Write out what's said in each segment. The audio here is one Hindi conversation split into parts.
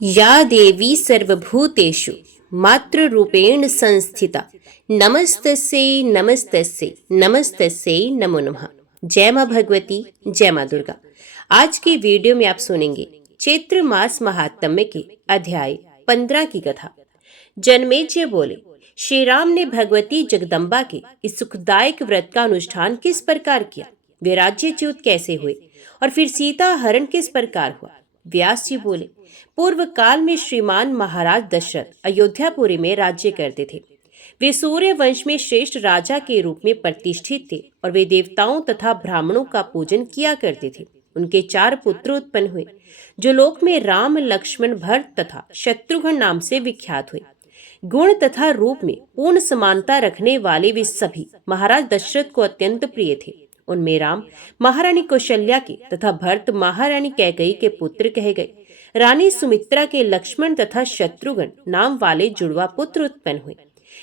या देवी सर्वभूतेषु मातृरूपेण संस्थिता नमस्तस्यै नमस्तस्यै नमस्तस्यै नमो नमः। जय माँ भगवती, जय माँ दुर्गा। आज की वीडियो में आप सुनेंगे चैत्र मास महात्म्य के अध्याय 15 की कथा। जनमेजय बोले, श्री राम ने भगवती जगदम्बा के इस सुखदायक व्रत का अनुष्ठान किस प्रकार किया, वे राज्यच्युत कैसे हुए और फिर सीता हरण किस प्रकार हुआ। व्यास जी बोले, पूर्व काल में श्रीमान महाराज दशरथ अयोध्यापुरी में राज्य करते थे। वे सूर्य वंश में श्रेष्ठ राजा के रूप में प्रतिष्ठित थे और वे देवताओं तथा ब्राह्मणों का पूजन किया करते थे। उनके 4 पुत्र उत्पन्न हुए, जो लोक में राम, लक्ष्मण, भरत तथा शत्रुघ्न नाम से विख्यात हुए। गुण तथा रूप में पूर्ण समानता रखने वाले वे सभी महाराज दशरथ को अत्यंत प्रिय थे। उनमें राम महारानी कौशल्या के तथा भरत महारानी कैकेयी के पुत्र कहे गए। रानी सुमित्रा के लक्ष्मण तथा शत्रुघ्न नाम वाले जुड़वा पुत्र उत्पन्न हुए।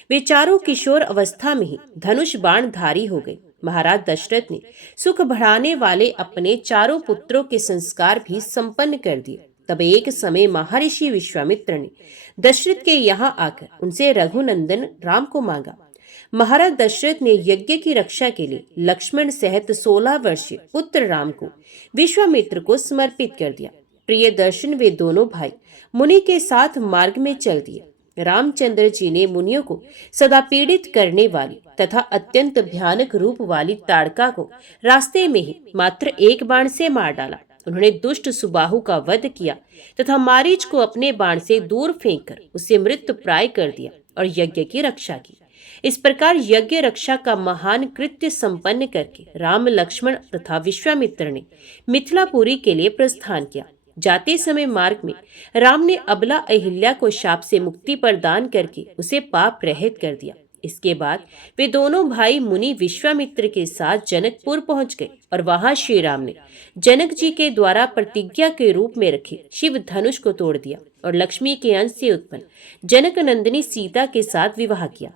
वे चारों किशोर अवस्था में ही धनुष बाण धारी हो गए। महाराज दशरथ ने सुख बढ़ाने वाले अपने चारों पुत्रों के संस्कार भी संपन्न कर दिए। तब एक समय महर्षि विश्वामित्र ने दशरथ के यहाँ आकर उनसे रघुनंदन राम को मांगा। महाराज दशरथ ने यज्ञ की रक्षा के लिए लक्ष्मण सहित 16 वर्षीय पुत्र राम को विश्वामित्र को समर्पित कर दिया। प्रिय दर्शन वे दोनों भाई मुनि के साथ मार्ग में चल दिए। रामचंद्र जी ने मुनियों को सदा पीड़ित करने वाली तथा अत्यंत भयानक रूप वाली ताड़का को रास्ते में ही मात्र एक बाण से मार डाला। उन्होंने दुष्ट सुबाहु का वध किया तथा मारीच को अपने बाण से दूर फेंककर उसे मृत प्राय कर दिया और यज्ञ की रक्षा की। इस प्रकार यज्ञ रक्षा का महान कृत्य संपन्न करके राम, लक्ष्मण तथा विश्वामित्र ने मिथिलापुरी के लिए प्रस्थान किया। जाते समय मार्ग में राम ने अबला अहिल्या को शाप से मुक्ति प्रदान करके उसे पाप रहित कर दिया। इसके बाद वे दोनों भाई मुनि विश्वामित्र के साथ जनकपुर पहुंच गए और वहां श्री राम ने जनक जी के द्वारा प्रतिज्ञा के रूप में रखे शिव धनुष को तोड़ दिया और लक्ष्मी के अंश से उत्पन्न जनक नंदिनी सीता के साथ विवाह किया।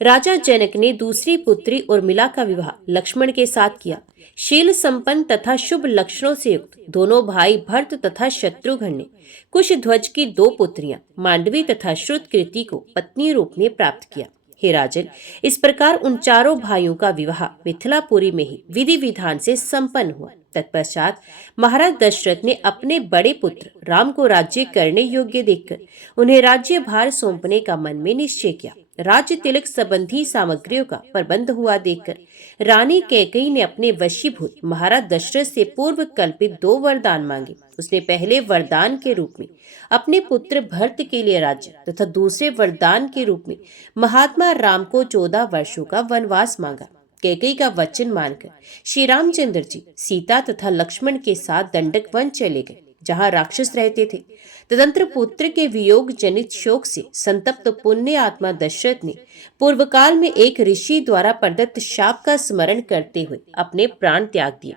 राजा जनक ने दूसरी पुत्री उर्मिला का विवाह लक्ष्मण के साथ किया। शील संपन्न तथा शुभ लक्षणों से युक्त दोनों भाई भरत तथा शत्रुघ्न ने कुशध्वज की 2 पुत्रियां मांडवी तथा श्रुतकीर्ति को पत्नी रूप में प्राप्त किया। हे राजन, इस प्रकार उन चारों भाइयों का विवाह मिथिलापुरी में ही विधि विधान से संपन्न हुआ। तत्पश्चात महाराज दशरथ ने अपने बड़े पुत्र राम को राज्य करने योग्य देखकर उन्हें राज्य भार सौंपने का मन में निश्चय किया। राज्य तिलक संबंधी सामग्रियों का प्रबंध हुआ देखकर रानी कैकेयी ने अपने वशीभूत महाराज दशरथ से पूर्व कल्पित 2 वरदान मांगे। उसने पहले वरदान के रूप में अपने पुत्र भरत के लिए राज्य तथा दूसरे वरदान के रूप में महात्मा राम को 14 वर्षों का वनवास मांगा। कैकेयी का वचन मानकर श्री रामचंद्र जी सीता तथा लक्ष्मण के साथ दंडक वन चले गए, जहाँ राक्षस रहते थे। तदंतर पुत्र के वियोग जनित शोक से संतप्त पुण्य आत्मा दशरथ ने पूर्व काल में एक ऋषि द्वारा प्रदत्त शाप का स्मरण करते हुए अपने प्राण त्याग दिए।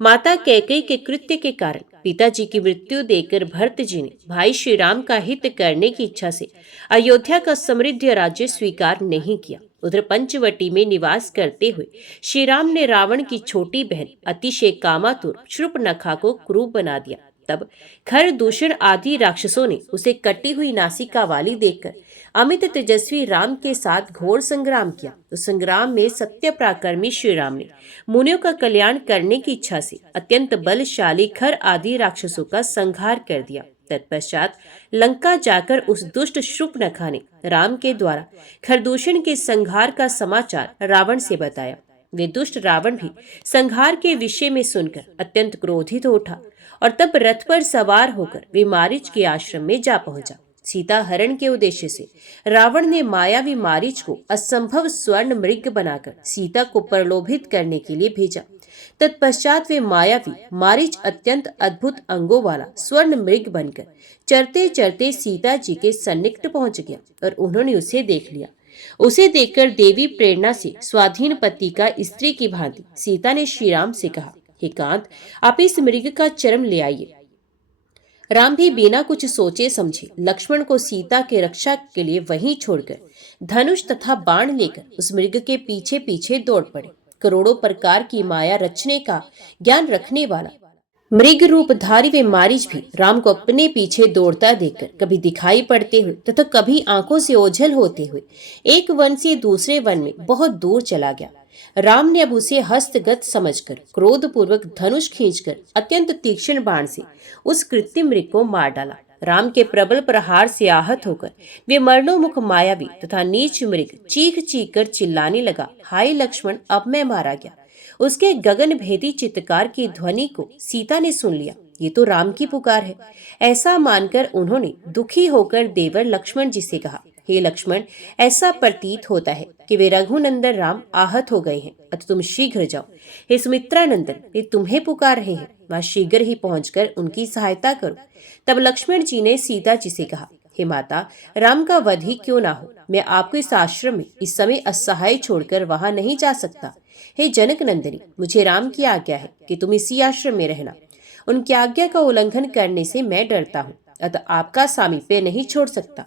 माता कैकेयी के कृत्य के कारण पिताजी की मृत्यु देकर भरत जी ने भाई श्री राम का हित करने की इच्छा से अयोध्या का समृद्ध राज्य स्वीकार नहीं किया। उधर पंचवटी में निवास करते हुए श्री राम ने रावण की छोटी बहन अतिशय कामातुर शूर्पणखा को क्रूर बना दिया। तब खर दूषण आदि राक्षसों ने उसे कटी हुई नासिका वाली देखकर अमित तेजस्वी राम के साथ घोर संग्राम किया। उस संग्राम में सत्य पराक्रमी श्री राम ने मुनियों का कल्याण करने की इच्छा से अत्यंत बलशाली खर आदि राक्षसों का संहार कर दिया। तत्पश्चात लंका जाकर उस दुष्ट शूर्पणखा ने राम के द्वारा खरदूषण के संहार का समाचार रावण से बताया। वे दुष्ट रावण भी संहार के विषय में सुनकर अत्यंत क्रोधित हो उठा और तब रथ पर सवार होकर वे मारीच के आश्रम में जा पहुंचा। सीता हरण के उद्देश्य से रावण ने मायावी मारीच को असंभव स्वर्ण मृग बनाकर सीता को प्रलोभित करने के लिए भेजा। तत्पश्चात वे मायावी मारीच अत्यंत अद्भुत अंगों वाला स्वर्ण मृग बनकर चरते चरते सीता जी के सन्निकट पहुंच गया और उन्होंने उसे देख लिया। उसे देखकर देवी प्रेरणा से स्वाधीन पति का स्त्री की भांति सीता ने श्री राम से कहा, हे कांत, आप इस मृग का चर्म ले आइए। राम भी बिना कुछ सोचे समझे लक्ष्मण को सीता के रक्षा के लिए वहीं छोड़कर धनुष तथा बाण लेकर उस मृग के पीछे पीछे दौड़ पड़े। करोड़ों प्रकार की माया रचने का ज्ञान रखने वाला मृग रूपधारी वे मारीच भी राम को अपने पीछे दौड़ता देखकर कभी दिखाई पड़ते हुए तथा कभी आंखों से ओझल होते हुए एक वन से दूसरे वन में बहुत दूर चला गया। राम ने अब उसे हस्तगत समझकर क्रोधपूर्वक धनुष खींचकर अत्यंत तीक्ष्ण बाण से उस कृत्रिम मृग को मार डाला। राम के प्रबल प्रहार से आहत होकर वे मरणोमुख मायावी तथा नीच मृग चीख चीख कर चिल्लाने लगा, हाय लक्ष्मण, अब मैं मारा गया। उसके गगन भेदी चित्कार की ध्वनि को सीता ने सुन लिया। ये तो राम की पुकार है। ऐसा मानकर उन्होंने दुखी होकर देवर लक्ष्मण जी से कहा, हे लक्ष्मण, ऐसा प्रतीत होता है कि वे रघुनंदन राम आहत हो गए हैं, अतः तुम शीघ्र जाओ। हे सुमित्रा नंदन, वे तुम्हें पुकार रहे हैं, वहां शीघ्र ही पहुंचकर उनकी सहायता करो। तब लक्ष्मण जी ने सीता जी से कहा, हे माता, राम का वध ही क्यों ना हो, मैं आपको इस आश्रम में इस समय असहाय छोड़कर वहां नहीं जा सकता। हे जनक नंदिनी, मुझे राम की आज्ञा है कि तुम इसी आश्रम में रहना। उनकी आज्ञा का उल्लंघन करने से मैं डरता हूँ, अतः आपका सामीप्य नहीं छोड़ सकता।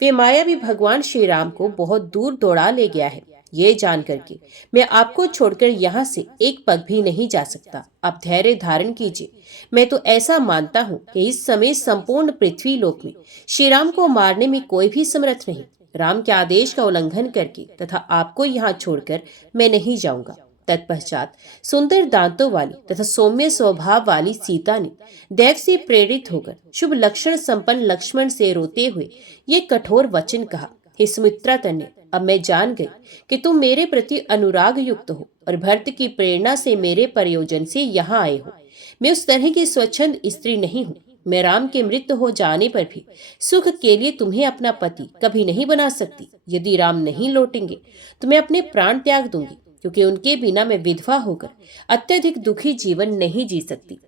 वे मायावी भगवान श्री राम को बहुत दूर दौड़ा ले गया है, ये जान करके मैं आपको छोड़कर यहाँ से एक पग भी नहीं जा सकता। आप धैर्य धारण कीजिए। मैं तो ऐसा मानता हूँ कि इस समय संपूर्ण पृथ्वी लोक में श्री राम को मारने में कोई भी समर्थ नहीं। राम के आदेश का उल्लंघन करके तथा आपको यहाँ छोड़कर मैं नहीं जाऊंगा। तत्पश्चात सुंदर दांतों वाली तथा सौम्य स्वभाव वाली सीता ने देव से प्रेरित होकर शुभ लक्षण संपन्न लक्ष्मण से रोते हुए ये कठोर वचन कहा, हे सुमित्रा तनय, अब मैं जान गई कि तुम मेरे प्रति अनुराग युक्त हो और भरत की प्रेरणा से मेरे प्रयोजन से यहाँ आए हो। मैं उस तरह की स्वच्छंद स्त्री नहीं हूँ। मैं राम के मृत हो जाने पर भी सुख के लिए तुम्हें अपना पति कभी नहीं बना सकती। यदि राम नहीं लौटेंगे तो मैं अपने प्राण त्याग दूंगी, क्योंकि उनके बिना मैं विधवा होकर अत्यधिक दुखी जीवन नहीं जी सकती।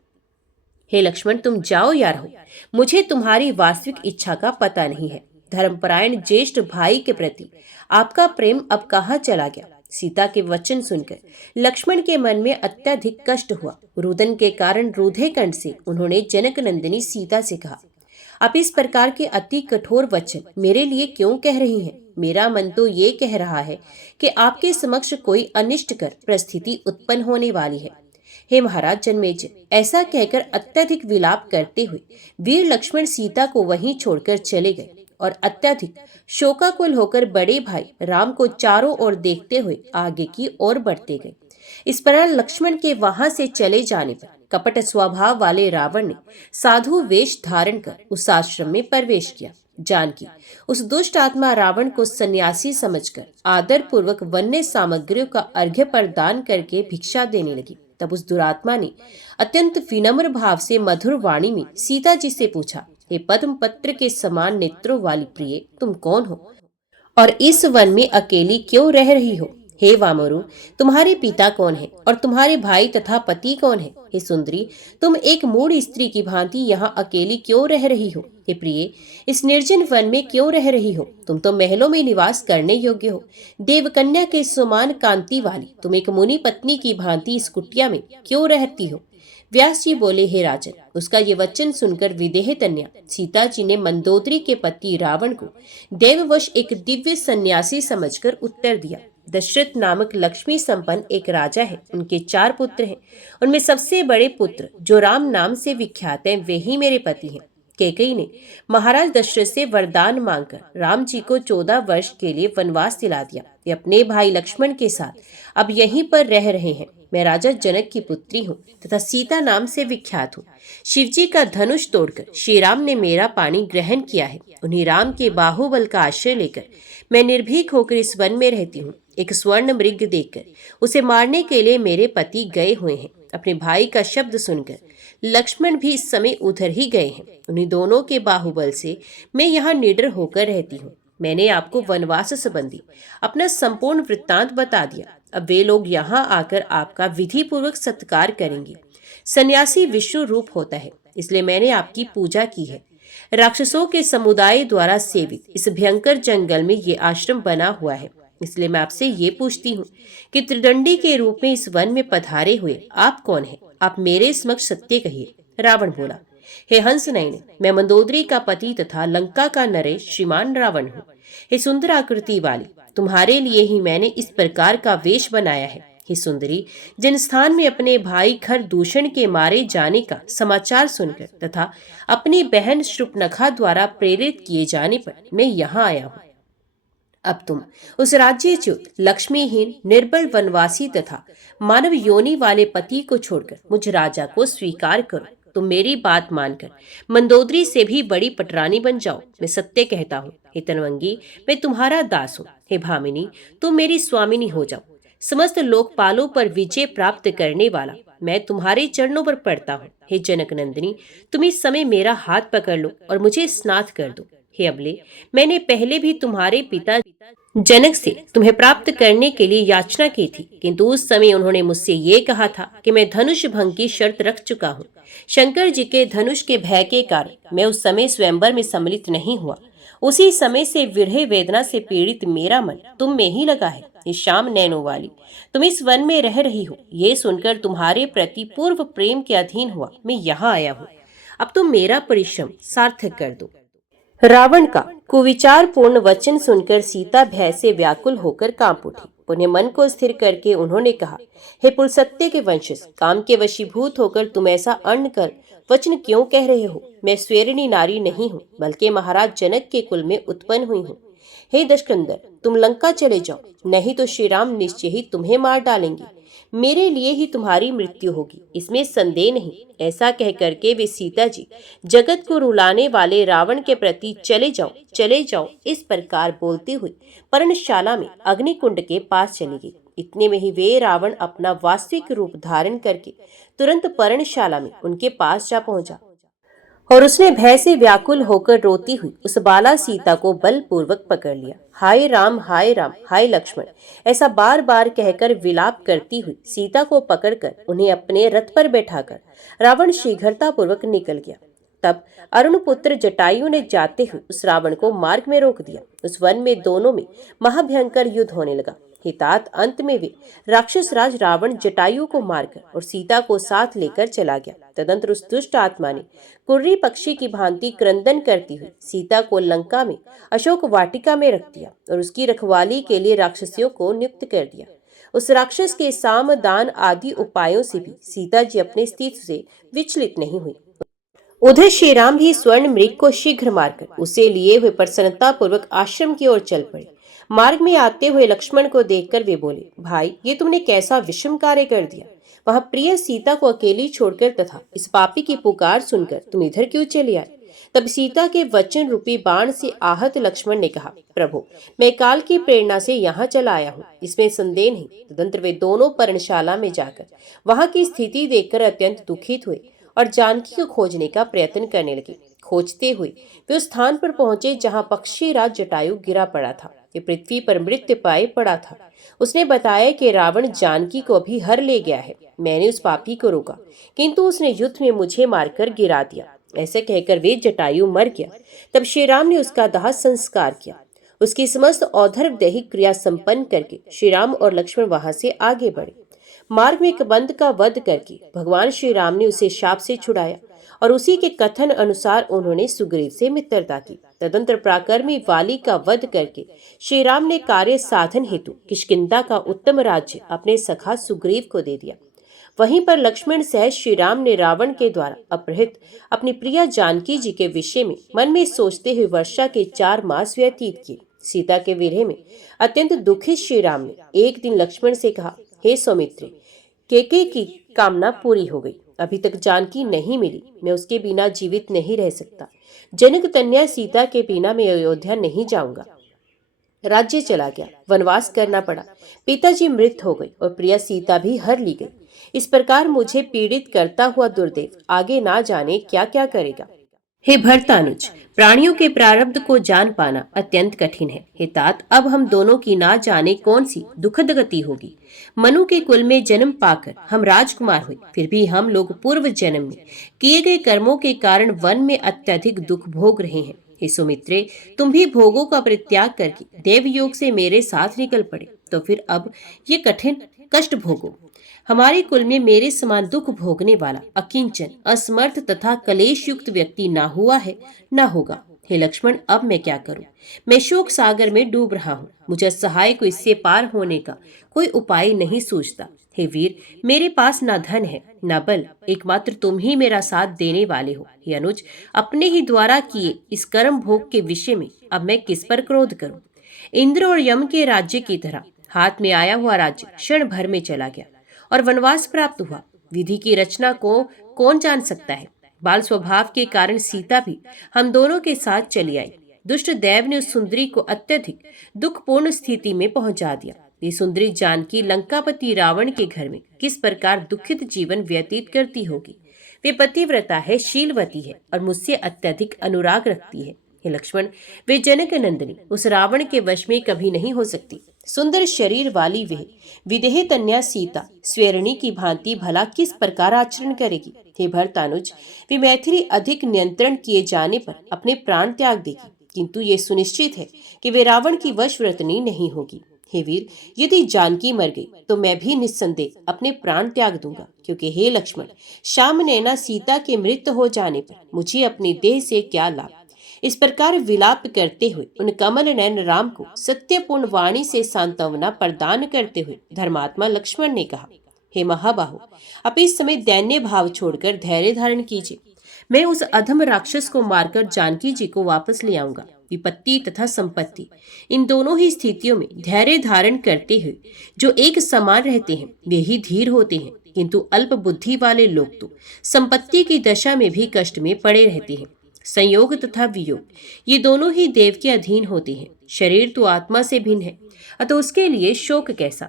हे लक्ष्मण, तुम जाओ या रहो, मुझे तुम्हारी वास्तविक इच्छा का पता नहीं है। धर्मपरायण ज्येष्ठ भाई के प्रति आपका प्रेम अब कहाँ चला गया। सीता के वचन सुनकर लक्ष्मण के मन में अत्यधिक कष्ट हुआ। रुदन के कारण रूधे कंठ से उन्होंने जनक नंदिनी सीता से कहा, आप इस प्रकार के अति कठोर वचन मेरे लिए क्यों कह रही हैं? मेरा मन तो ये कह रहा है कि आपके समक्ष कोई अनिष्टकर परिस्थिति उत्पन्न होने वाली है। हे महाराज जन्मेजय, ऐसा कहकर अत्यधिक विलाप करते हुए वीर लक्ष्मण सीता को वहीं छोड़कर चले गए और अत्यधिक शोकाकुल होकर बड़े भाई राम को चारों ओर देखते हुए आगे की ओर बढ़ते गए। इस प्रकार लक्ष्मण के वहां से चले जाने पर कपट स्वभाव वाले रावण ने साधु वेश धारण कर उस आश्रम में प्रवेश किया। जानकी उस दुष्ट आत्मा रावण को सन्यासी समझकर आदर पूर्वक वन्य सामग्रियों का अर्घ्य प्रदान करके भिक्षा देने लगी। तब उस दुरात्मा ने अत्यंत विनम्र भाव से मधुर वाणी में सीता जी से पूछा, हे पद्म पत्र के समान नेत्रों वाली प्रिय, तुम कौन हो और इस वन में अकेली क्यों रह रही हो? हे वामरु, तुम्हारे पिता कौन है और तुम्हारे भाई तथा पति कौन है? हे सुंदरी, तुम एक मूढ़ स्त्री की भांति यहाँ अकेली क्यों रह रही हो? हे प्रिय, इस निर्जन वन में क्यों रह रही हो? तुम तो महलों में निवास करने योग्य हो। देवकन्या के समान कांति वाली तुम एक मुनि पत्नी की भांति इस कुटिया में क्यों रहती हो? व्यास जी बोले, हे राजन, उसका ये वचन सुनकर विदेह कन्या सीता जी ने मंदोदरी के पति रावण को देववश एक दिव्य सन्यासी समझकर उत्तर दिया। दशरथ नामक लक्ष्मी संपन्न एक राजा है। उनके 4 पुत्र हैं। उनमें सबसे बड़े पुत्र जो राम नाम से विख्यात हैं, वे ही मेरे पति हैं। कैकेयी ने महाराज दशरथ से वरदान मांगकर राम जी को 14 वर्ष के लिए वनवास दिला दिया। वे अपने भाई लक्ष्मण के साथ अब यहीं पर रह रहे हैं। मैं राजा जनक की पुत्री हूँ तथा सीता नाम से विख्यात हूँ। शिवजी का धनुष तोड़कर श्री राम ने मेरा पानी ग्रहण किया है। उन्हीं राम के बाहुबल का आश्रय लेकर मैं निर्भीक होकर इस वन में रहती हूँ। एक स्वर्ण मृग देखकर उसे मारने के लिए मेरे पति गए हुए हैं। अपने भाई का शब्द सुनकर लक्ष्मण भी इस समय उधर ही गए हैं। उन्हीं दोनों के बाहुबल से मैं यहाँ निडर होकर रहती हूँ। मैंने आपको वनवास संबंधी अपना संपूर्ण वृत्तांत बता दिया। अब वे लोग यहाँ आकर आपका विधि पूर्वक सत्कार करेंगे। सन्यासी विष्णु रूप होता है, इसलिए मैंने आपकी पूजा की है। राक्षसों के समुदाय द्वारा सेवित इस भयंकर जंगल में ये आश्रम बना हुआ है। इसलिए मैं आपसे ये पूछती हूँ कि त्रिदंडी के रूप में इस वन में पधारे हुए आप कौन हैं? आप मेरे समक्ष सत्य कहिए। रावण बोला, हे हंस नयन, मैं मंदोदरी का पति तथा लंका का नरेश श्रीमान रावण हूँ। हे सुंदर आकृति वाली, तुम्हारे लिए ही मैंने इस प्रकार का वेश बनाया है। हे सुंदरी, जिन स्थान में अपने भाई खर दूषण के मारे जाने का समाचार सुनकर तथा अपनी बहन शूर्पणखा द्वारा प्रेरित किए जाने पर मैं यहाँ आया हूँ, अब तुम उस राज्यच्युत लक्ष्मीहीन निर्बल वनवासी तथा मानव योनि वाले पति को छोड़कर मुझ राजा को स्वीकार करो। तुम मेरी बात मानकर मंदोदरी से भी बड़ी पटरानी बन जाओ। मैं सत्य कहता हूँ हे तनवंगी, मैं तुम्हारा दास हूँ। हे भामिनी, तुम मेरी स्वामिनी हो जाओ। समस्त लोकपालों पर विजय प्राप्त करने वाला मैं तुम्हारे चरणों पर पड़ता हूँ। हे जनक नंदिनी, तुम इस समय मेरा हाथ पकड़ लो और मुझे स्नात कर दो। हे अबले, मैंने पहले भी तुम्हारे पिता जनक से तुम्हें प्राप्त करने के लिए याचना की थी, किंतु उस समय उन्होंने मुझसे ये कहा था कि मैं धनुष भंग की शर्त रख चुका हूँ। शंकर जी के धनुष के भय के कारण मैं उस समय स्वयंवर में सम्मिलित नहीं हुआ। उसी समय से विरह वेदना से पीड़ित मेरा मन तुम में ही लगा है। ये श्याम नैनो वाली, तुम इस वन में रह रही हो, ये सुनकर तुम्हारे प्रति पूर्व प्रेम के अधीन हुआ मैं यहाँ आया हूँ। अब तुम मेरा परिश्रम सार्थक कर दो। रावण का कुविचारपूर्ण वचन सुनकर सीता भय से व्याकुल होकर कांप उठी। उन्हें मन को स्थिर करके उन्होंने कहा, हे पुलसत्य के वंशज, काम के वशीभूत होकर तुम ऐसा अन्न कर वचन क्यों कह रहे हो? मैं स्वेरिणी नारी नहीं हूँ, बल्कि महाराज जनक के कुल में उत्पन्न हुई हूँ। हे दशकंदर, तुम लंका चले जाओ, नहीं तो श्री राम निश्चय ही तुम्हें मार डालेंगे। मेरे लिए ही तुम्हारी मृत्यु होगी, इसमें संदेह नहीं। ऐसा कह करके वे सीता जी जगत को रुलाने वाले रावण के प्रति चले जाओ इस प्रकार बोलती हुई पर्णशाला में अग्निकुंड के पास चली गई। इतने में ही वे रावण अपना वास्तविक रूप धारण करके तुरंत पर्णशाला में उनके पास जा पहुंचा और उसने भय से व्याकुल होकर रोती हुई उस बाला सीता को बलपूर्वक पकड़ लिया। हाय राम, हाय राम, हाय लक्ष्मण, ऐसा बार बार कहकर विलाप करती हुई सीता को पकड़कर उन्हें अपने रथ पर बैठाकर रावण शीघ्रता पूर्वक निकल गया। तब अरुणपुत्र जटायु ने जाते हुए उस रावण को मार्ग में रोक दिया। उस वन में दोनों में महाभयंकर युद्ध होने लगा। हितात अंत में वे राक्षस राज रावण जटायु को मारकर और सीता को साथ लेकर चला गया। तदंतर उस दुष्ट आत्मा ने कुर्री पक्षी की भांति क्रंदन करती हुई सीता को लंका में अशोक वाटिका में रख दिया और उसकी रखवाली के लिए राक्षसियों को नियुक्त कर दिया। उस राक्षस के साम दान आदि उपायों से भी सीता जी अपने अस्तित्व से विचलित नहीं हुई। उधर श्री राम भी स्वर्ण मृग को शीघ्र मारकर उसे लिए हुए प्रसन्नता पूर्वक आश्रम की ओर चल पड़े। मार्ग में आते हुए लक्ष्मण को देखकर वे बोले, भाई, ये तुमने कैसा विषम कार्य कर दिया। वहां प्रिय सीता को अकेली छोड़कर तथा इस पापी की पुकार सुनकर तुम इधर क्यों चले आए? तब सीता के वचन रूपी बाण से आहत लक्ष्मण ने कहा, प्रभु, मैं काल की प्रेरणा से यहाँ चला आया हूँ, इसमें संदेह नहीं। तदंतर वे दोनों पर्णशाला में जाकर वहां की स्थिति देखकर अत्यंत दुखित हुए और जानकी को खोजने का प्रयत्न करने लगे। खोजते हुए वे उस स्थान पर पहुंचे जहां पक्षी राज जटायु गिरा पड़ा था। ये पृथ्वी पर मृत्यु पाए पड़ा था। उसने बताया कि रावण जानकी को अभी हर ले गया है। मैंने उस पापी को रोका, किंतु उसने युद्ध में मुझे मारकर गिरा दिया। ऐसे कहकर वे जटायु मर गया। तब श्री राम ने उसका दाह संस्कार किया। उसकी समस्त औधर्व दैहिक क्रिया संपन्न करके श्री राम और लक्ष्मण वहां से आगे बढ़े। मार्ग में कबंध का वध करके भगवान श्री राम ने उसे शाप से छुड़ाया और उसी के कथन अनुसार उन्होंने सुग्रीव से मित्रता की। तदंतर पराक्रमी वाली का वध करके श्री राम ने कार्य साधन हेतु किष्किंधा का उत्तम राज्य अपने सखा सुग्रीव को दे दिया। वहीं पर लक्ष्मण सहित श्री राम ने रावण के द्वारा अपहृत अपनी प्रिया जानकी जी के विषय में मन में सोचते हुए वर्षा के 4 मास व्यतीत किए। सीता के विरह में अत्यंत दुखित श्री राम ने एक दिन लक्ष्मण से कहा, हे सौमित्र, केके की कामना पूरी हो गई, अभी तक जानकी नहीं मिली, मैं उसके बिना जीवित नहीं रह सकता। जनक कन्या सीता के बिना मैं अयोध्या नहीं जाऊंगा। राज्य चला गया, वनवास करना पड़ा, पिताजी मृत हो गई और प्रिया सीता भी हर ली गई। इस प्रकार मुझे पीड़ित करता हुआ दुर्दैव आगे ना जाने क्या क्या करेगा। हे भरतानुज, प्राणियों के प्रारब्ध को जान पाना अत्यंत कठिन है। हे तात, अब हम दोनों की ना जाने कौन सी दुखद गति होगी। मनु के कुल में जन्म पाकर हम राजकुमार हुए, फिर भी हम लोग पूर्व जन्म में किए गए कर्मों के कारण वन में अत्यधिक दुख भोग रहे हैं। हे सुमित्रे, तुम भी भोगों का परित्याग करके देव योग से मेरे साथ निकल पड़े, तो फिर अब ये कठिन कष्ट भोगो। हमारे कुल में मेरे समान दुख भोगने वाला अकिंचन, असमर्थ तथा कलेश युक्त व्यक्ति ना हुआ है, ना होगा। हे लक्ष्मण, अब मैं क्या करूं? मैं शोक सागर में डूब रहा हूं। मुझे असहाय को इससे पार होने का कोई उपाय नहीं सूझता। हे वीर, मेरे पास ना धन है ना बल, एकमात्र तुम ही मेरा साथ देने वाले हो। हे अनुज, अपने ही द्वारा किए इस कर्म भोग के विषय में अब मैं किस पर क्रोध करूं? इंद्र और यम के राज्य की तरह हाथ में आया हुआ राज्य क्षण भर में चला गया और वनवास प्राप्त हुआ। विधि की रचना को कौन जान सकता है? बाल स्वभाव के कारण सीता भी हम दोनों के साथ चली आई। दुष्ट देव ने उस सुंदरी को अत्यधिक दुखपूर्ण स्थिति में पहुंचा दिया। ये सुंदरी जानकी लंकापति रावण के घर में किस प्रकार दुखित जीवन व्यतीत करती होगी। वे पतिव्रता है, शीलवती है और मुझसे अत्यधिक अनुराग रखती है। हे लक्ष्मण, वे जनक नंदिनी उस रावण के वश में कभी नहीं हो सकती। सुंदर शरीर वाली वह विदेह कन्या सीता स्वेरणी की भांति भला किस प्रकार आचरण करेगी? हे भरतानुज, वे मैथिली अधिक नियंत्रण किए जाने पर अपने प्राण त्याग देगी, किंतु ये सुनिश्चित है कि वे रावण की वशव्रतनी नहीं होगी। हे वीर, यदि जानकी मर गई तो मैं भी निस्संदेह अपने प्राण त्याग दूंगा, क्योंकि हे लक्ष्मण, श्याम नैना सीता के मृत हो जाने पर मुझे अपनी देह से क्या लाभ? इस प्रकार विलाप करते हुए उन कमल नयन राम को सत्यपूर्ण वाणी से सांत्वना प्रदान करते हुए धर्मात्मा लक्ष्मण ने कहा, हे महाबाहु, आप इस समय दैन्य भाव छोड़कर धैर्य धारण कीजिए। मैं उस अधम राक्षस को मारकर जानकी जी को वापस ले आऊंगा। विपत्ति तथा संपत्ति, इन दोनों ही स्थितियों में धैर्य धारण करते हुए जो एक समान रहते हैं वे ही धीर होते हैं, किंतु अल्प बुद्धि वाले लोग तो संपत्ति की दशा में भी कष्ट में पड़े रहते हैं। संयोग तथा वियोग, ये दोनों ही देव के अधीन होते हैं। शरीर तो आत्मा से भिन्न है, अतः उसके लिए शोक कैसा?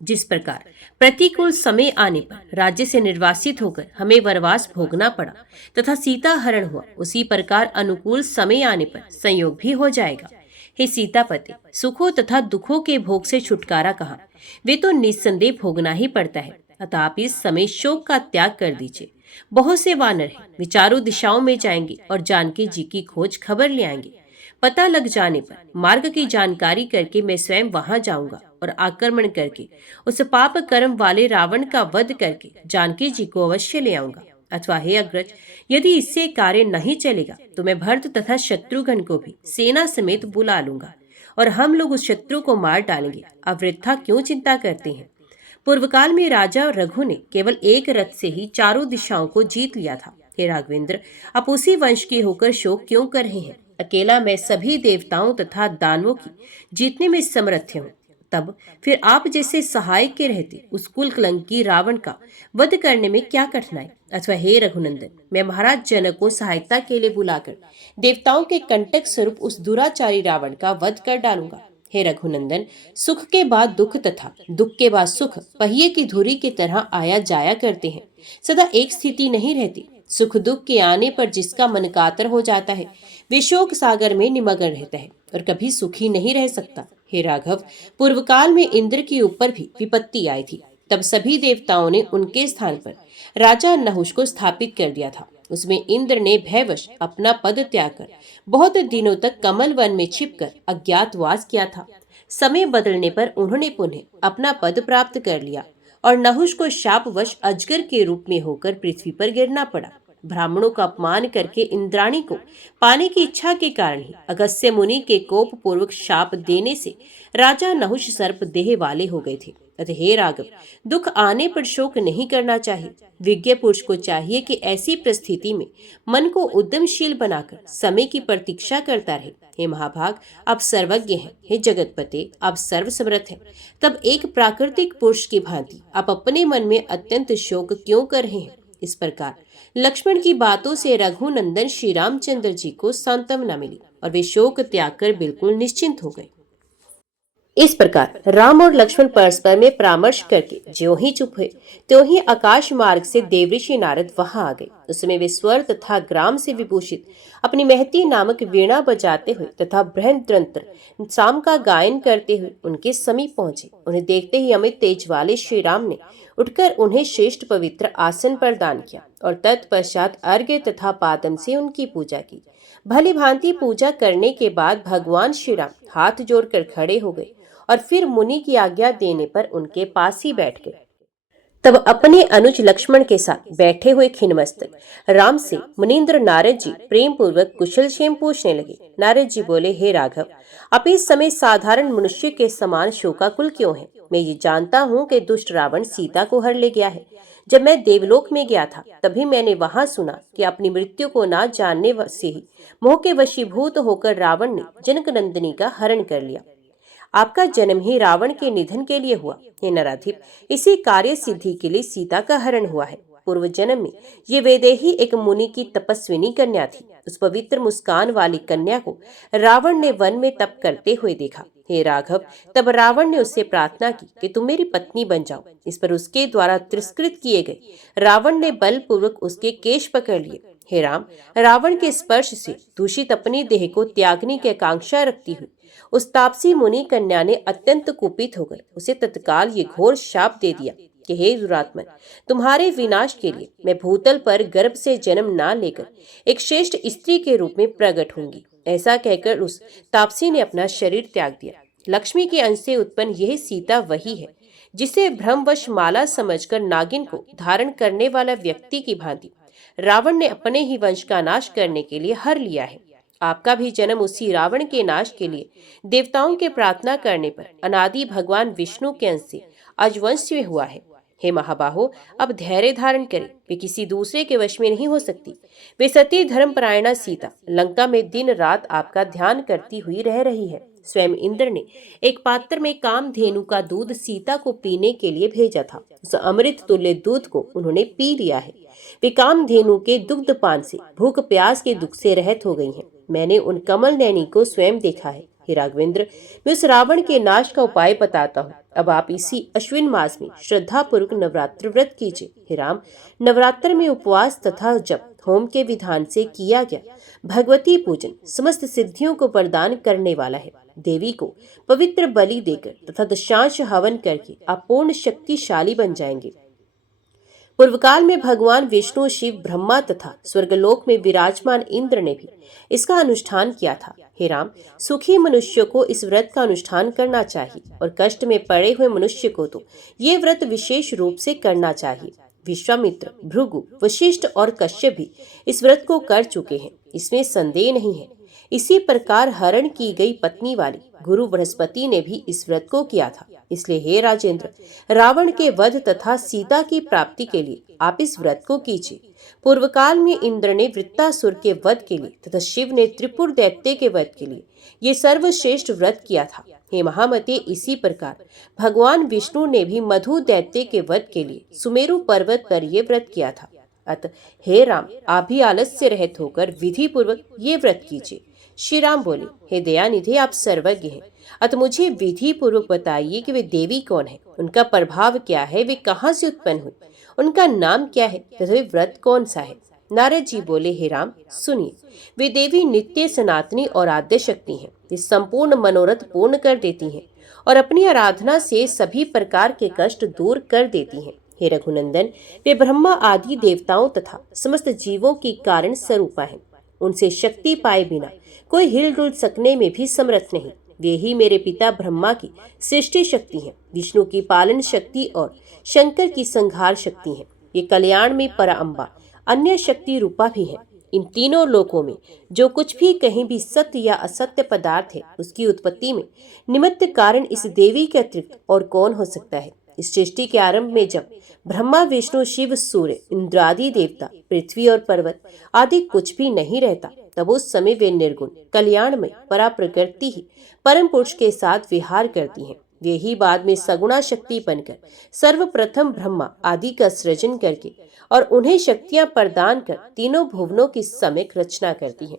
जिस प्रकार प्रतिकूल समय आने पर राज्य से निर्वासित होकर हमें वनवास भोगना पड़ा तथा सीता हरण हुआ, उसी प्रकार अनुकूल समय आने पर संयोग भी हो जाएगा। हे सीतापति, सुखों तथा दुखों के भोग से छुटकारा कहा, वे तो निस्संदेह भोगना ही पड़ता है। अतः आप इस समय शोक का त्याग कर दीजिए। बहुत से वानर हैं, वे चारों दिशाओं में जाएंगे और जानकी जी की खोज खबर ले आएंगे। पता लग जाने पर मार्ग की जानकारी करके मैं स्वयं वहां जाऊंगा और आक्रमण करके उस पाप कर्म वाले रावण का वध करके जानकी जी को अवश्य ले आऊंगा। अथवा हे अग्रज, यदि इससे कार्य नहीं चलेगा तो मैं भरत तथा शत्रुघ्न को भी सेना समेत बुला लूंगा और हम लोग उस शत्रु को मार डालेंगे। अब वृथा क्यों चिंता करते हैं? पूर्व काल में राजा रघु ने केवल एक रथ से ही चारों दिशाओं को जीत लिया था। हे राघवेंद्र, आप उसी वंश के होकर शोक क्यों कर रहे हैं? अकेला मैं सभी देवताओं तथा दानवों की जीतने में समर्थ हूँ। तब फिर आप जैसे सहायक के रहते उस कुल कलंकी रावण का वध करने में क्या कठिनाई? अथवा हे रघुनंदन, मैं महाराज जनक को सहायता के लिए बुलाकर देवताओं के कंटक स्वरूप उस दुराचारी रावण का वध कर डालूंगा। हे रघुनंदन, सुख के बाद दुख तथा दुख के बाद सुख पहिए की धुरी की तरह आया जाया करते हैं, सदा एक स्थिति नहीं रहती। सुख दुख के आने पर जिसका मन कातर हो जाता है वे शोक सागर में निमग्न रहता है और कभी सुखी नहीं रह सकता। हे राघव, पूर्व काल में इंद्र के ऊपर भी विपत्ति आई थी, तब सभी देवताओं ने उनके स्थान पर राजा नहुष को स्थापित कर दिया था। उसमें इंद्र ने भयवश अपना पद त्याग कर बहुत दिनों तक कमल वन में छिपकर अज्ञातवास किया था। समय बदलने पर उन्होंने पुनः अपना पद प्राप्त कर लिया और नहुष को शापवश अजगर के रूप में होकर पृथ्वी पर गिरना पड़ा। ब्राह्मणों का अपमान करके इंद्राणी को पाने की इच्छा के कारण ही अगस्त्य मुनि के कोप पूर्वक शाप देने से राजा नहुष सर्प देह वाले हो गए थे। अतः हे राघव, दुख आने पर शोक नहीं करना चाहिए। विज्ञ पुरुष को चाहिए कि ऐसी परिस्थिति में मन को उद्यमशील बनाकर समय की प्रतीक्षा करता रहे। हे महाभाग, आप सर्वज्ञ हैं। हे जगतपते, आप सर्वसमर्थ हैं। तब एक प्राकृतिक पुरुष की भांति आप अपने मन में अत्यंत शोक क्यों कर रहे हैं? इस प्रकार लक्ष्मण की बातों से रघुनंदन श्री रामचंद्र जी को सांत्वना मिली और वे शोक त्याग कर बिल्कुल निश्चिंत हो गए। इस प्रकार राम और लक्ष्मण परस्पर में परामर्श करके ज्यों ही चुप हुए त्यों ही आकाश मार्ग से देवऋषि नारद वहां आ गए। उसमें वे स्वर तथा ग्राम से विभूषित अपनी महती नामक वीणा बजाते हुए तथा बृहद्रंत्र साम का गायन करते हुए उनके समीप पहुंचे। उन्हें देखते ही अमित तेज वाले श्री राम ने उठकर उन्हें श्रेष्ठ पवित्र आसन प्रदान किया और तत्पश्चात अर्घ्य तथा पादम से उनकी पूजा की। भली भांति पूजा करने के बाद भगवान श्री राम हाथ जोड़कर खड़े हो गए और फिर मुनि की आज्ञा देने पर उनके पास ही बैठ गए। तब अपने अनुज लक्ष्मण के साथ बैठे हुए खिन्नमस्तक राम से मुनीन्द्र नारद जी प्रेम पूर्वक कुशल क्षेम पूछने लगे। नारद जी बोले, हे राघव, आप इस समय साधारण मनुष्य के समान शोकाकुल क्यों हैं? मैं ये जानता हूँ कि दुष्ट रावण सीता को हर ले गया है। जब मैं देवलोक में गया था तभी मैंने वहां सुना कि अपनी मृत्यु को ना जानने से ही मोह के वशीभूत होकर रावण ने जनक नंदिनी का हरण कर लिया। आपका जन्म ही रावण के निधन के लिए हुआ। हे नराधिप, इसी कार्य सिद्धि के लिए सीता का हरण हुआ है। पूर्व जन्म में ये वैदेही एक मुनि की तपस्विनी कन्या थी। उस पवित्र मुस्कान वाली कन्या को रावण ने वन में तप करते हुए देखा। हे राघव, तब रावण ने उससे प्रार्थना की कि तुम मेरी पत्नी बन जाओ। इस पर उसके द्वारा तिरस्कृत किए गए रावण ने बलपूर्वक उसके केश पकड़ लिए। हे राम, रावण के स्पर्श से दूषित अपनी देह को त्यागने की आकांक्षा रखती हुई उस तापसी मुनि कन्या ने अत्यंत कुपित होकर उसे तत्काल ये घोर शाप दे दिया कि हे दुरात्मन, तुम्हारे विनाश के लिए मैं भूतल पर गर्भ से जन्म ना लेकर एक श्रेष्ठ स्त्री के रूप में प्रकट होंगी। ऐसा कहकर उस तापसी ने अपना शरीर त्याग दिया। लक्ष्मी के अंश से उत्पन्न यह सीता वही है जिसे भ्रमवश माला समझकर नागिन को धारण करने वाला व्यक्ति की भांति रावण ने अपने ही वंश का नाश करने के लिए हर लिया है। आपका भी जन्म उसी रावण के नाश के लिए देवताओं के प्रार्थना करने पर अनादि भगवान विष्णु के अंश से अजवंश में हुआ है। हे महाबाहो, अब धैर्य धारण करें, वे किसी दूसरे के वश में नहीं हो सकती। वे सती धर्मपरायणा सीता लंका में दिन रात आपका ध्यान करती हुई रह रही है। स्वयं इंद्र ने एक पात्र में कामधेनु का दूध सीता को पीने के लिए भेजा था। उस अमृत तुल्य दूध को उन्होंने पी लिया है। वे कामधेनु के दुग्ध पान से भूख प्यास के दुख से रहित हो गई हैं। मैंने उन कमल नैनी को स्वयं देखा है। हे राघवेंद्र, मैं उस रावण के नाश का उपाय बताता हूँ। अब आप इसी अश्विन मास में श्रद्धा पूर्वक नवरात्र व्रत कीजिए। हे राम, नवरात्र में उपवास तथा जप होम के विधान से किया गया भगवती पूजन समस्त सिद्धियों को प्रदान करने वाला है। देवी को पवित्र बलि देकर तथा दशांश हवन करके आप पूर्ण शक्तिशाली बन जाएंगे। पूर्व काल में भगवान विष्णु, शिव, ब्रह्मा तथा स्वर्गलोक में विराजमान इंद्र ने भी इसका अनुष्ठान किया था। हे राम, सुखी मनुष्य को इस व्रत का अनुष्ठान करना चाहिए और कष्ट में पड़े हुए मनुष्य को तो ये व्रत विशेष रूप से करना चाहिए। विश्वामित्र, भृगु, वशिष्ठ और कश्यप भी इस व्रत को कर चुके हैं, इसमें संदेह नहीं है। इसी प्रकार हरण की गई पत्नी वाली गुरु बृहस्पति ने भी इस व्रत को किया था। इसलिए हे राजेंद्र, रावण के वध तथा सीता की प्राप्ति के लिए आप इस व्रत को कीजिए। पूर्व काल में इंद्र ने वृत्तासुर के वध के लिए तथा शिव ने त्रिपुर दैत्य के वध के लिए ये सर्वश्रेष्ठ व्रत किया था। हे महामते, इसी प्रकार भगवान विष्णु ने भी मधु दैत्य के वध के लिए सुमेरु पर्वत पर यह व्रत किया था। अतः हे राम, आप भी आलस्य रहित होकर विधि पूर्वक ये व्रत कीजिए। श्री राम बोले, हे दयानिधि, आप सर्वज्ञ हैं, अतः मुझे विधि पूर्वक बताइए कि वे देवी कौन है, उनका प्रभाव क्या है, वे कहाँ से उत्पन्न हुई, उनका नाम क्या है तथा वे व्रत कौन सा है। नारद जी बोले, हे राम, सुनिए, वे देवी नित्य सनातनी और आद्य शक्ति हैं। वे संपूर्ण मनोरथ पूर्ण कर देती हैं और अपनी आराधना से सभी प्रकार के कष्ट दूर कर देती हैं। हे रघुनंदन, वे ब्रह्मा आदि देवताओं तथा समस्त जीवों की कारण स्वरूपा है। उनसे शक्ति पाए बिना कोई हिल डुल सकने में भी समर्थ नहीं। वे ही मेरे पिता ब्रह्मा की सृष्टि शक्ति हैं, विष्णु की पालन शक्ति और शंकर की संहार शक्ति हैं। ये कल्याण में पराअंबा अन्य शक्ति रूपा भी है। इन तीनों लोकों में जो कुछ भी कहीं भी सत्य या असत्य पदार्थ है, उसकी उत्पत्ति में निमित्त कारण इस देवी के अतिरिक्त और कौन हो सकता है। इस सृष्टि के आरंभ में जब ब्रह्मा, विष्णु, शिव, सूर्य, इंद्रादि देवता, पृथ्वी और पर्वत आदि कुछ भी नहीं रहता, तब उस समय वे निर्गुण कल्याणमय परा प्रकृति ही परम पुरुष के साथ विहार करती हैं। वे ही बाद में सगुणा शक्ति बनकर सर्वप्रथम ब्रह्मा आदि का सृजन करके और उन्हें शक्तियां प्रदान कर तीनों भुवनों की सम्यक रचना करती हैं।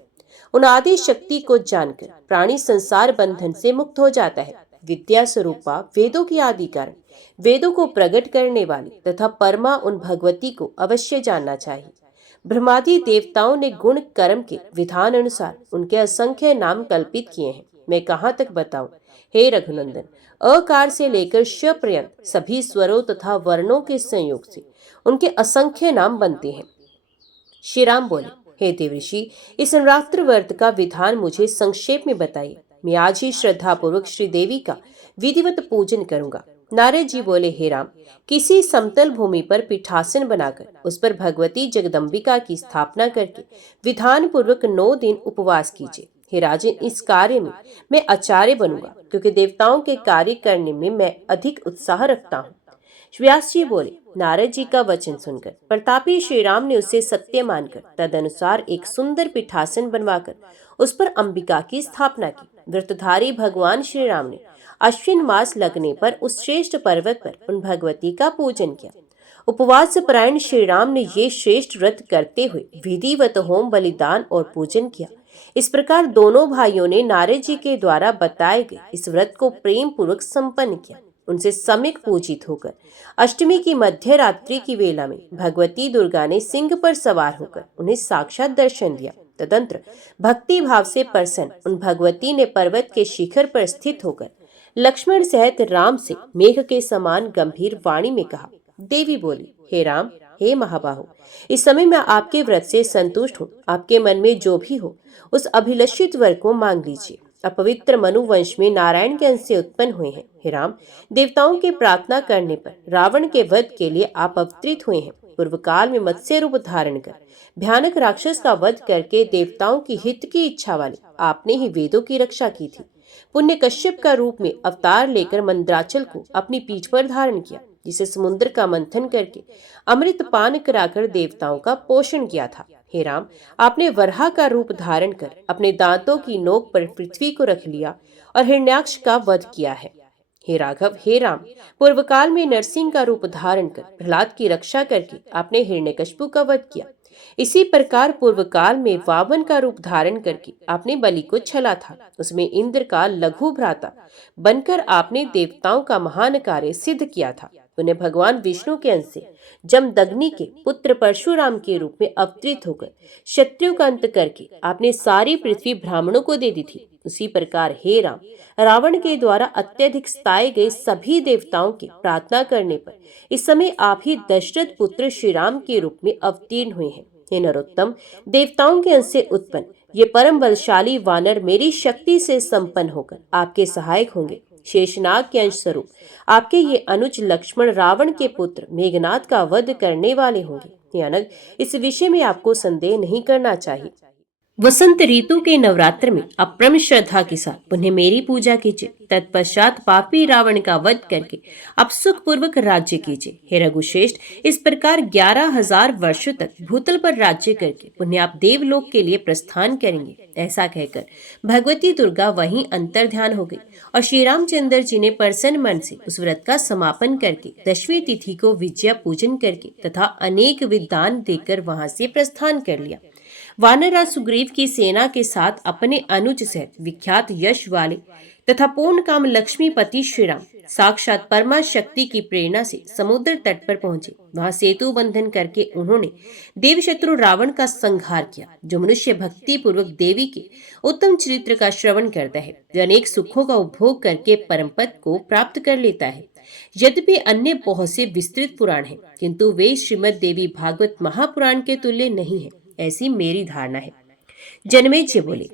उन आदि शक्ति को जानकर प्राणी संसार बंधन से मुक्त हो जाता है। विद्या स्वरूपा वेदों की आदि कारण, वेदों को प्रकट करने वाली तथा परमा उन भगवती को अवश्य जानना चाहिए। ब्रह्मादि देवताओं ने गुण कर्म के विधान अनुसार उनके असंख्य नाम कल्पित किए हैं। मैं कहाँ तक बताऊं। हे रघुनंदन, अकार से लेकर श पर्यंत सभी स्वरों तथा वर्णों के संयोग से उनके असंख्य नाम बनते हैं। श्री राम बोले, हे देवऋषि, इस नवरात्र व्रत का विधान मुझे संक्षेप में बताइए। मैं आज ही श्रद्धा पूर्वक श्री देवी का विधिवत पूजन करूंगा। नारद जी बोले, हे राम, किसी समतल भूमि पर पीठासन बनाकर उस पर भगवती जगदम्बिका की स्थापना करके विधान पूर्वक 9 दिन उपवास कीजिए। हे राजन, इस कार्य में मैं आचार्य बनूंगा, क्योंकि देवताओं के कार्य करने में मैं अधिक उत्साह रखता हूँ। व्यास जी बोले, नारद जी का वचन सुनकर प्रतापी श्री राम ने उसे सत्य मानकर तदनुसार एक सुंदर पीठासन बनवाकर उस पर अंबिका की स्थापना की। व्रतधारी भगवान श्री राम ने अश्विन मास लगने पर उस श्रेष्ठ पर्वत पर उन भगवती का पूजन किया। उपवास परायण श्री राम ने ये श्रेष्ठ व्रत करते हुए विधिवत होम, बलिदान और पूजन किया। इस प्रकार दोनों भाइयों ने नारद जी के द्वारा बताए गए इस व्रत को प्रेम पूर्वक संपन्न किया। उनसे सम्यक पूजित होकर अष्टमी की मध्य रात्रि की वेला में भगवती दुर्गा ने सिंह पर सवार होकर उन्हें साक्षात दर्शन दिया। तदंतर भक्ति भाव से प्रसन्न उन भगवती ने पर्वत के शिखर पर स्थित होकर लक्ष्मण सहित राम से मेघ के समान गंभीर वाणी में कहा। देवी बोली, हे राम, हे महाबाहु, इस समय मैं आपके व्रत से संतुष्ट हूँ। आपके मन में जो भी हो उस अभिलषित वर को मांग लीजिए। अपवित्र मनु वंश में नारायण के अंश से उत्पन्न हुए हैं। हे राम, देवताओं के प्रार्थना करने पर रावण के वध के लिए आप अवतरित हुए हैं। पूर्व काल में मत्स्य रूप धारण कर भयानक राक्षस का वध करके देवताओं की हित की इच्छा वाले आपने ही वेदों की रक्षा की थी। पुण्य कश्यप का रूप में अवतार लेकर मंद्राचल को अपनी पीठ पर धारण किया, जिसे समुद्र का मंथन करके अमृत पान कराकर देवताओं का पोषण किया था। हे राम, आपने वराह का रूप धारण कर अपने दांतों की नोक पर पृथ्वी को रख लिया और हिरण्याक्ष का वध किया है। हे राघव, हे राम, पूर्व काल में नरसिंह का रूप धारण कर प्रहलाद की रक्षा करके आपने हिरण्यकशिपु का वध किया। इसी प्रकार पूर्व काल में वामन का रूप धारण करके आपने बलि को छला था। उसमें इंद्र का लघु भ्राता बनकर आपने देवताओं का महान कार्य सिद्ध किया था। उन्हें भगवान विष्णु के अंश से जमदग्नि के पुत्र परशुराम के रूप में अवतरित होकर शत्रु का अंत करके आपने सारी पृथ्वी ब्राह्मणों को दे दी थी। उसी प्रकार हे राम, रावण के द्वारा अत्यधिक सताए गए सभी देवताओं की प्रार्थना करने पर इस समय आप ही दशरथ पुत्र श्री राम के रूप में अवतीर्ण हुए हैं। हे नरोत्तम, देवताओं के अंश से उत्पन्न ये परम बलशाली वानर मेरी शक्ति से संपन्न होकर आपके सहायक होंगे। शेषनाग के अंश स्वरूप आपके ये अनुज लक्ष्मण रावण के पुत्र मेघनाद का वध करने वाले होंगे। हे अनग, इस विषय में आपको संदेह नहीं करना चाहिए। वसंत ऋतु के नवरात्र में अप्रम श्रद्धा के साथ पुनः मेरी पूजा कीजिए। तत्पश्चात पापी रावण का वध करके आप सुख पूर्वक राज्य कीजिए। हे रघुश्रेष्ठ, इस प्रकार 11,000 वर्षों तक भूतल पर राज्य करके पुनः आप देवलोक के लिए प्रस्थान करेंगे। ऐसा कहकर भगवती दुर्गा वहीं अंतर ध्यान हो गई और श्री रामचंद्र जी ने प्रसन्न मन से उस व्रत का समापन करके 10वीं तिथि को विजया पूजन करके तथा अनेक विधान देकर वहां से प्रस्थान कर लिया। वानरराज सुग्रीव की सेना के साथ अपने अनुज सहित विख्यात यश वाले तथा पूर्ण काम लक्ष्मीपति श्री राम साक्षात परमा शक्ति की प्रेरणा से समुद्र तट पर पहुंचे। वहां सेतु बंधन करके उन्होंने देवशत्रु रावण का संहार किया। जो मनुष्य भक्ति पूर्वक देवी के उत्तम चरित्र का श्रवण करता है, वह अनेक सुखों का उपभोग करके परम पद को प्राप्त कर लेता है। यद्यपि अन्य बहुत से विस्तृत पुराण हैं, किंतु वे श्रीमद देवी भागवत महापुराण के तुल्य नहीं है, ऐसी मेरी धारणा है। जनमेजय बोले,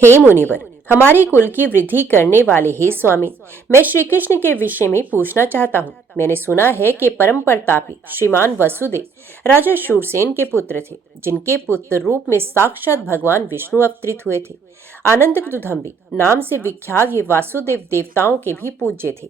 हे मुनिवर, हमारे कुल की वृद्धि करने वाले हे स्वामी, मैं श्री कृष्ण के विषय में पूछना चाहता हूँ। मैंने सुना है कि परम प्रतापी श्रीमान वसुदेव राजा शूरसेन के पुत्र थे, जिनके पुत्र रूप में साक्षात भगवान विष्णु अवतरित हुए थे। आनंद कुदुम्बी नाम से विख्यात ये वासुदेव देवताओं के भी पूज्य थे।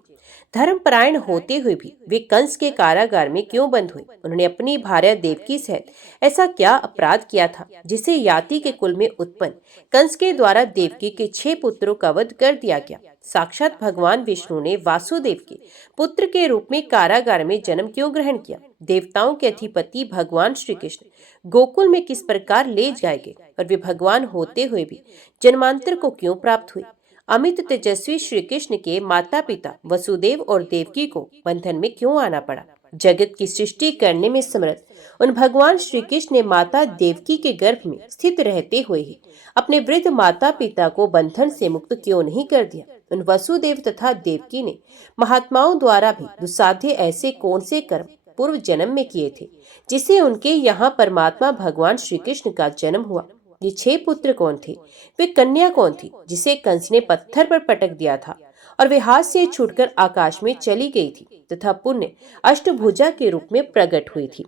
धर्मपरायण होते हुए भी वे कंस के कारागार में क्यों बंद हुए? उन्होंने अपनी भार्या देवकी सहित ऐसा क्या अपराध किया था जिसे याति के कुल में उत्पन्न कंस के द्वारा देवकी के 6 पुत्रों का वध कर दिया गया? साक्षात भगवान विष्णु ने वासुदेव के पुत्र के रूप में कारागार में जन्म क्यों ग्रहण किया? देवताओं के अधिपति भगवान श्री कृष्ण गोकुल में किस प्रकार ले जाए गए और वे भगवान होते हुए भी जन्मांतर को क्यों प्राप्त हुए? अमित तेजस्वी श्री कृष्ण के माता पिता वसुदेव और देवकी को बंधन में क्यों आना पड़ा? जगत की सृष्टि करने में समर्थ उन भगवान श्री कृष्ण ने माता देवकी के गर्भ में स्थित रहते हुए ही अपने वृद्ध माता पिता को बंधन से मुक्त क्यों नहीं कर दिया? उन वसुदेव तथा देवकी ने महात्माओं द्वारा भी दुस्साध्य ऐसे कौन से कर्म पूर्व जन्म में किए थे जिसे उनके यहाँ परमात्मा भगवान श्री कृष्ण का जन्म हुआ? ये 6 पुत्र कौन थे? वे कन्या कौन थी जिसे कंस ने पत्थर पर पटक दिया था और वे हाथ से छूटकर आकाश में चली गई थी तथा पुण्य अष्टभुजा के रूप में प्रकट हुई थी।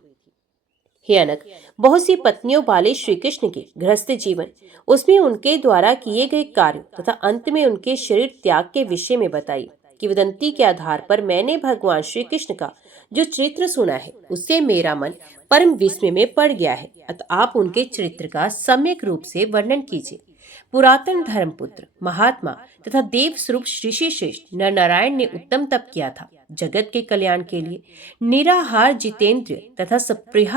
हे अनक, बहुत सी पत्नियों वाले श्री कृष्ण के गृहस्थ जीवन, उसमें उनके द्वारा किए गए कार्य तथा अंत में उनके शरीर त्याग के विषय में बताई। किंवदंती के आधार पर मैंने भगवान श्री कृष्ण का जो चरित्र सुना है, उससे मेरा मन परम विस्मय में पड़ गया है। अतः आप उनके चरित्र का सम्यक रूप से वर्णन कीजिए। पुरातन धर्मपुत्र, महात्मा तथा देव स्वरूप ऋषि श्रेष्ठ नर नारायण ने उत्तम तप किया था। जगत के कल्याण के लिए निराहार, जितेंद्रिय तथा सप्रिय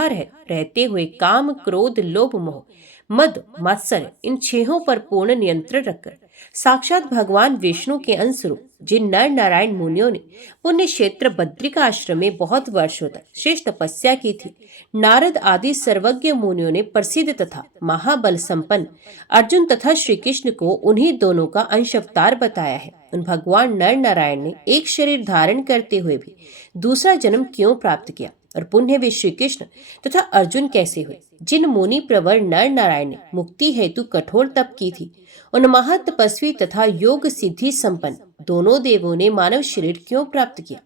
रहते हुए काम, क्रोध, लोभ, मोह, मद, मात्सर्य इन छहों पर पूर्ण नियंत्रण रखकर साक्षात भगवान विष्णु के अंशरूप जिन नर नारायण मुनियों ने पुण्य क्षेत्र बद्रिका आश्रम में बहुत वर्षों तक श्रेष्ठ तपस्या की थी, नारद आदि सर्वज्ञ मुनियों ने प्रसिद्ध तथा महाबल संपन्न अर्जुन तथा श्री कृष्ण को उन्हीं दोनों का अंश अवतार बताया है। उन भगवान नर नारायण ने एक शरीर धारण करते हुए भी दूसरा जन्म क्यों प्राप्त किया और पुण्य वे श्री कृष्ण तथा अर्जुन कैसे हुए? जिन मुनि प्रवर नर नारायण ने मुक्ति हेतु कठोर तप की थी, उन महातपस्वी तथा योग सिद्धि संपन्न दोनों देवों ने मानव शरीर क्यों प्राप्त किया?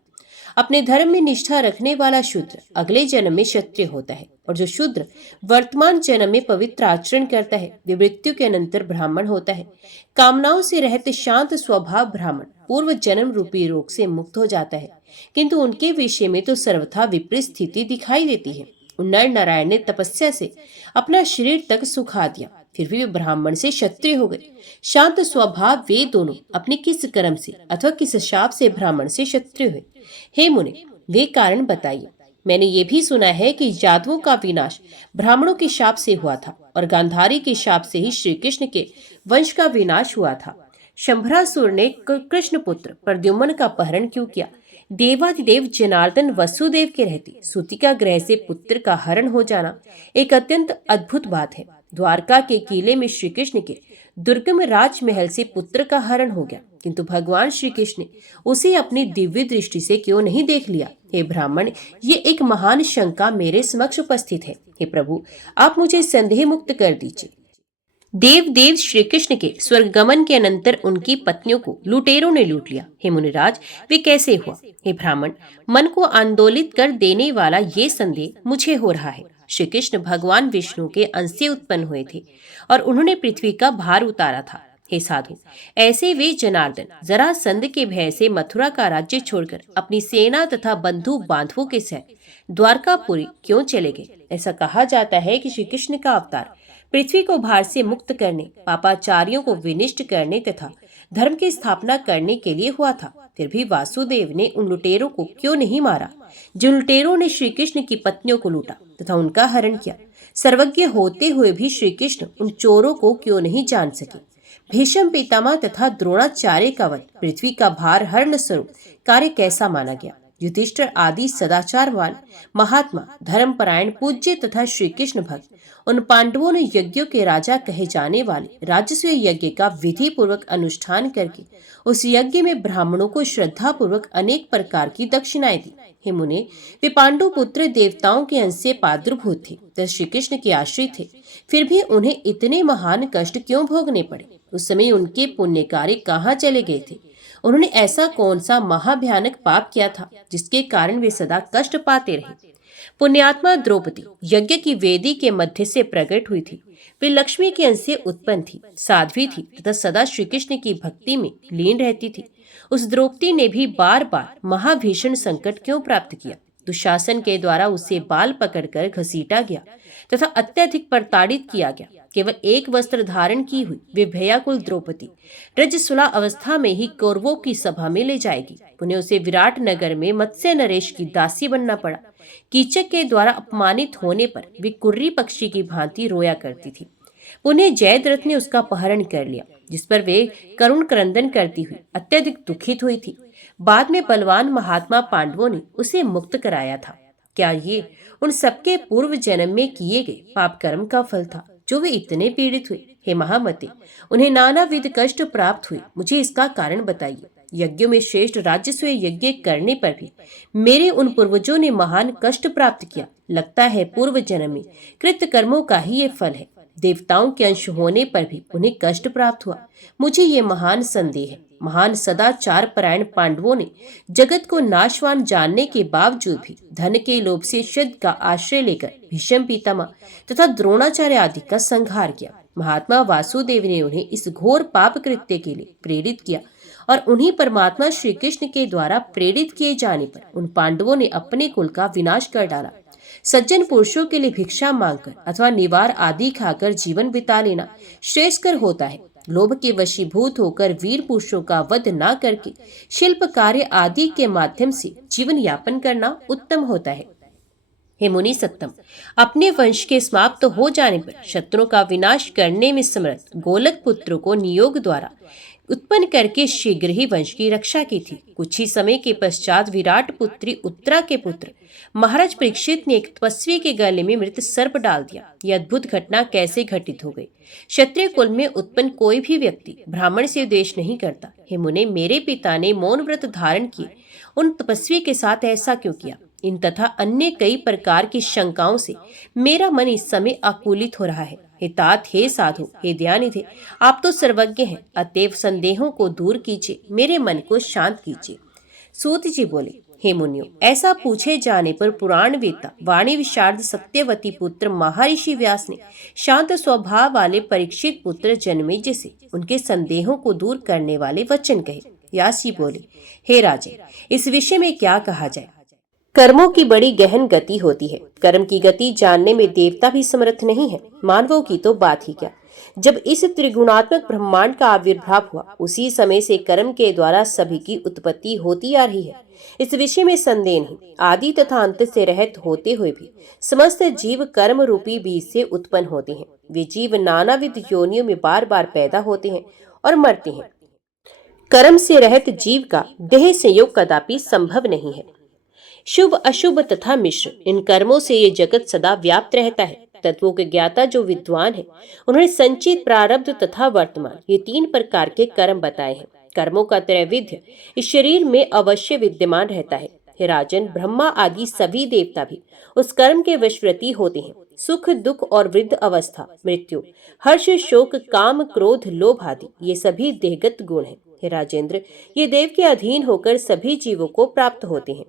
अपने धर्म में निष्ठा रखने वाला शूद्र अगले जन्म में क्षत्रिय होता है, और जो शूद्र वर्तमान जन्म में पवित्र आचरण करता है, वे मृत्यु के अनंतर ब्राह्मण होता है। कामनाओं से रहित शांत स्वभाव ब्राह्मण पूर्व जन्म रूपी रोग से मुक्त हो जाता है, किंतु उनके विषय में तो सर्वथा विपरीत स्थिति दिखाई देती है। नर नारायण ने तपस्या से अपना शरीर तक सुखा दिया, फिर भी वे ब्राह्मण से क्षत्रिय हो गए। शांत स्वभाव वे दोनों अपने किस कर्म से अथवा किस शाप से ब्राह्मण से क्षत्रिय हुए? हे मुने, वे कारण बताइए। मैंने ये भी सुना है कि यादवों का विनाश ब्राह्मणों के शाप से हुआ था और गांधारी के शाप से ही श्री कृष्ण के वंश का विनाश हुआ था। शंभरासुर ने कृष्ण पुत्र प्रद्युम्न का अपहरण क्यों किया? देवाधिदेव जनार्दन वसुदेव के रहते सूतिका ग्रह से पुत्र का हरण हो जाना एक अत्यंत अद्भुत बात है। द्वारका के किले में श्री कृष्ण के दुर्गम राजमहल से पुत्र का हरण हो गया, किंतु भगवान श्री कृष्ण ने उसे अपनी दिव्य दृष्टि से क्यों नहीं देख लिया? हे ब्राह्मण, ये एक महान शंका मेरे समक्ष उपस्थित है। हे प्रभु, आप मुझे संदेह मुक्त कर दीजिए। देव श्री कृष्ण के स्वर्ग गमन के अनंतर उनकी पत्नियों को लुटेरों ने लूट लिया। हे मुनिराज, वे कैसे हुआ? हे ब्राह्मण, मन को आंदोलित कर देने वाला ये संदेह मुझे हो रहा है। श्री कृष्ण भगवान विष्णु के अंश से उत्पन्न हुए थे और उन्होंने पृथ्वी का भार उतारा था। हे साधु, ऐसे वे जनार्दन जरासंध के भय से मथुरा का राज्य छोड़कर अपनी सेना तथा बंधु बांधवों के साथ द्वारकापुरी क्यों चले गए? ऐसा कहा जाता है कि श्री कृष्ण का अवतार पृथ्वी को भार से मुक्त करने, पापाचारियों को विनिष्ट करने तथा धर्म की स्थापना करने के लिए हुआ था। फिर भी वासुदेव ने उन लुटेरों को क्यों नहीं मारा जिन लुटेरों ने श्री कृष्ण की पत्नियों को लूटा तथा उनका हरण किया? सर्वज्ञ होते हुए भी श्री कृष्ण उन चोरों को क्यों नहीं जान सके? भीष्म पितामह तथा द्रोणाचार्य का वध पृथ्वी का भार हरण स्वरूप कार्य कैसा माना गया? युधिष्ठिर आदि सदाचारवान महात्मा, धर्मपरायण, पूज्य तथा श्री कृष्ण भक्त उन पांडवों ने यज्ञों के राजा कहे जाने वाले राजस्व यज्ञ का विधि पूर्वक अनुष्ठान करके उस यज्ञ में ब्राह्मणों को श्रद्धा पूर्वक अनेक प्रकार की दक्षिणाएं दी। हे मुने, वे पांडु पुत्र देवताओं के अंश से प्रादुर्भूत थे तथा श्री कृष्ण के आश्रित थे, फिर भी उन्हें इतने महान कष्ट क्यों भोगने पड़े? उस समय उनके पुण्य कार्य कहाँ चले गए थे? उन्होंने ऐसा कौन सा महाभयानक पाप किया था जिसके कारण वे सदा कष्ट पाते रहे? पुण्यात्मा द्रौपदी यज्ञ की वेदी के मध्य से प्रकट हुई थी। वे लक्ष्मी के अंश से उत्पन्न थी, साध्वी थी तथा सदा श्री कृष्ण की भक्ति में लीन रहती थी। उस द्रौपदी ने भी बार बार महाभीषण संकट क्यों प्राप्त किया? दुशासन के द्वारा उसे बाल पकड़कर घसीटा गया तथा अत्यधिक प्रताड़ित किया गया। केवल एक वस्त्र धारण की हुई वे भयाकुल द्रौपदी रजस्वला अवस्था में ही कौरवों की सभा में ले जाएगी। उन्हें उसे विराट नगर में मत्स्य नरेश की दासी बनना पड़ा। कीचक के द्वारा अपमानित होने पर वे कुर्री पक्षी की भांति रोया करती थी। उन्हें जयद्रथ ने उसका अपहरण कर लिया, जिस पर वे करुण क्रंदन करती हुई अत्यधिक दुखित हुई थी। बाद में बलवान महात्मा पांडवों ने उसे मुक्त कराया था। क्या ये उन सबके पूर्व जन्म में किए गए पाप कर्म का फल था जो वे इतने पीड़ित हुए? हे महामते, उन्हें नानाविध कष्ट प्राप्त हुए, मुझे इसका कारण बताइए। यज्ञों में श्रेष्ठ राजस्व यज्ञ करने पर भी मेरे उन पूर्वजों ने महान कष्ट प्राप्त किया। लगता है पूर्व जन्म में कृत कर्मों का ही ये फल है। देवताओं के अंश होने पर भी उन्हें कष्ट प्राप्त हुआ। मुझे ये महान संदेह है। महान सदाचार परायण पांडवों ने जगत को नाशवान जानने के बावजूद भी धन के लोभ से शब्द का आश्रय लेकर भीष्म पितामह तथा द्रोणाचार्य आदि का संहार किया। महात्मा वासुदेव ने उन्हें इस घोर पाप कृत्य के लिए प्रेरित किया और उन्हीं परमात्मा श्री कृष्ण के द्वारा प्रेरित किए जाने पर उन पांडवों ने अपने कुल का विनाश कर डाला। सज्जन पुरुषों के लिए भिक्षा मांगकर अथवा निवार आदि खाकर जीवन बिता लेना श्रेयस्कर होता है। लोभ के वशीभूत होकर वीर पुरुषों का वध न करके शिल्प कार्य आदि के माध्यम से जीवन यापन करना उत्तम होता है। हे मुनि सत्तम, अपने वंश के समाप्त हो जाने पर शत्रुओं का विनाश करने में समर्थ गोलक पुत्रों को नियोग द्वारा उत्पन्न करके शीघ्र ही वंश की रक्षा की थी। कुछ ही समय के पश्चात विराट पुत्री उत्तरा के पुत्र महाराज परीक्षित ने एक तपस्वी के गले में मृत सर्प डाल दिया। यह अद्भुत घटना कैसे घटित हो गई? क्षत्रिय कुल में उत्पन्न कोई भी व्यक्ति ब्राह्मण से द्वेष नहीं करता। हे मुने, मेरे पिता ने मौन व्रत धारण किए उन तपस्वी के साथ ऐसा क्यों किया? इन तथा अन्य कई प्रकार की शंकाओं से मेरा मन इस समय आकुलित हो रहा है। हे तात, हे साधु, हे दयानिधे, आप तो सर्वज्ञ हैं, अतएव संदेहों को दूर कीजिए, मेरे मन को शांत कीजिए। सूत जी बोले, हे मुनियों, ऐसा पूछे जाने पर पुराण वेता वाणी विशारद सत्यवती पुत्र महर्षि व्यास ने शांत स्वभाव वाले परीक्षित पुत्र जन्मेजय से उनके संदेहों को दूर करने वाले वचन कहे। व्यास जी बोले, हे राजन, इस विषय में क्या कहा जाए? कर्मों की बड़ी गहन गति होती है। कर्म की गति जानने में देवता भी समर्थ नहीं है, मानवों की तो बात ही क्या। जब इस त्रिगुणात्मक ब्रह्मांड का आविर्भाव हुआ, उसी समय से कर्म के द्वारा सभी की उत्पत्ति होती आ रही है। इस विषय में संदेह नहीं। आदि तथा अंत से रहित होते हुए भी समस्त जीव कर्म रूपी बीज से उत्पन्न होते हैं। वे जीव नानाविध योनियों में बार बार पैदा होते हैं और मरते हैं। कर्म से रहित जीव का देह संयोग कदापि संभव नहीं है। शुभ अशुभ तथा मिश्र इन कर्मों से ये जगत सदा व्याप्त रहता है। तत्वों के ज्ञाता जो विद्वान है, उन्होंने संचित, प्रारब्ध तथा वर्तमान ये 3 प्रकार के कर्म बताए हैं। कर्मों का त्रैविध्य इस शरीर में अवश्य विद्यमान रहता है। हे राजन, ब्रह्मा आदि सभी देवता भी उस कर्म के वशवर्ती होते हैं। सुख दुख और वृद्ध अवस्था, मृत्यु, हर्ष, शोक, काम, क्रोध, लोभ आदि ये सभी देहगत गुण हैं। हे राजेंद्र, ये देव के अधीन होकर सभी जीवों को प्राप्त होते हैं।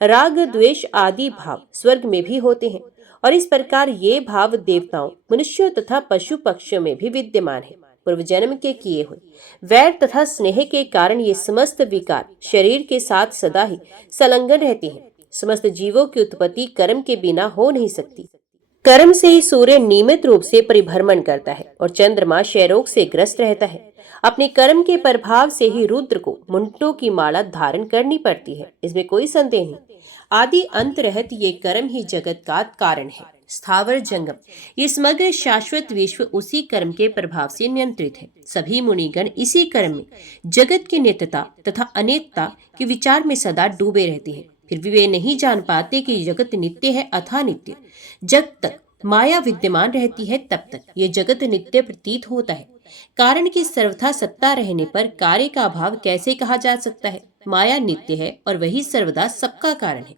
राग द्वेष आदि भाव स्वर्ग में भी होते हैं और इस प्रकार ये भाव देवताओं, मनुष्यों तथा पशु पक्षियों में भी विद्यमान है। पूर्व जन्म के किए हुए वैर तथा स्नेह के कारण ये समस्त विकार शरीर के साथ सदा ही संलग्न रहते हैं। समस्त जीवों की उत्पत्ति कर्म के बिना हो नहीं सकती। कर्म से ही सूर्य नियमित रूप से परिभ्रमण करता है और चंद्रमा क्षयरोग से ग्रस्त रहता है। अपने कर्म के प्रभाव से ही रुद्र को मुंडों की माला धारण करनी पड़ती है, इसमें कोई संदेह नहीं। आदि अंत रहत ये कर्म ही जगत का कारण है। स्थावर जंगम ये समग्र शाश्वत विश्व उसी कर्म के प्रभाव से नियंत्रित है। सभी मुनिगण इसी कर्म में जगत की नित्यता तथा अनित्यता के विचार में सदा डूबे रहते हैं। फिर भी वे नहीं जान पाते कि जगत नित्य है अथा नित्य। जब तक माया विद्यमान रहती है तब तक ये जगत नित्य प्रतीत होता है। कारण की सर्वथा सत्ता रहने पर कार्य का अभाव कैसे कहा जा सकता है? माया नित्य है और वही सर्वदा सबका कारण है।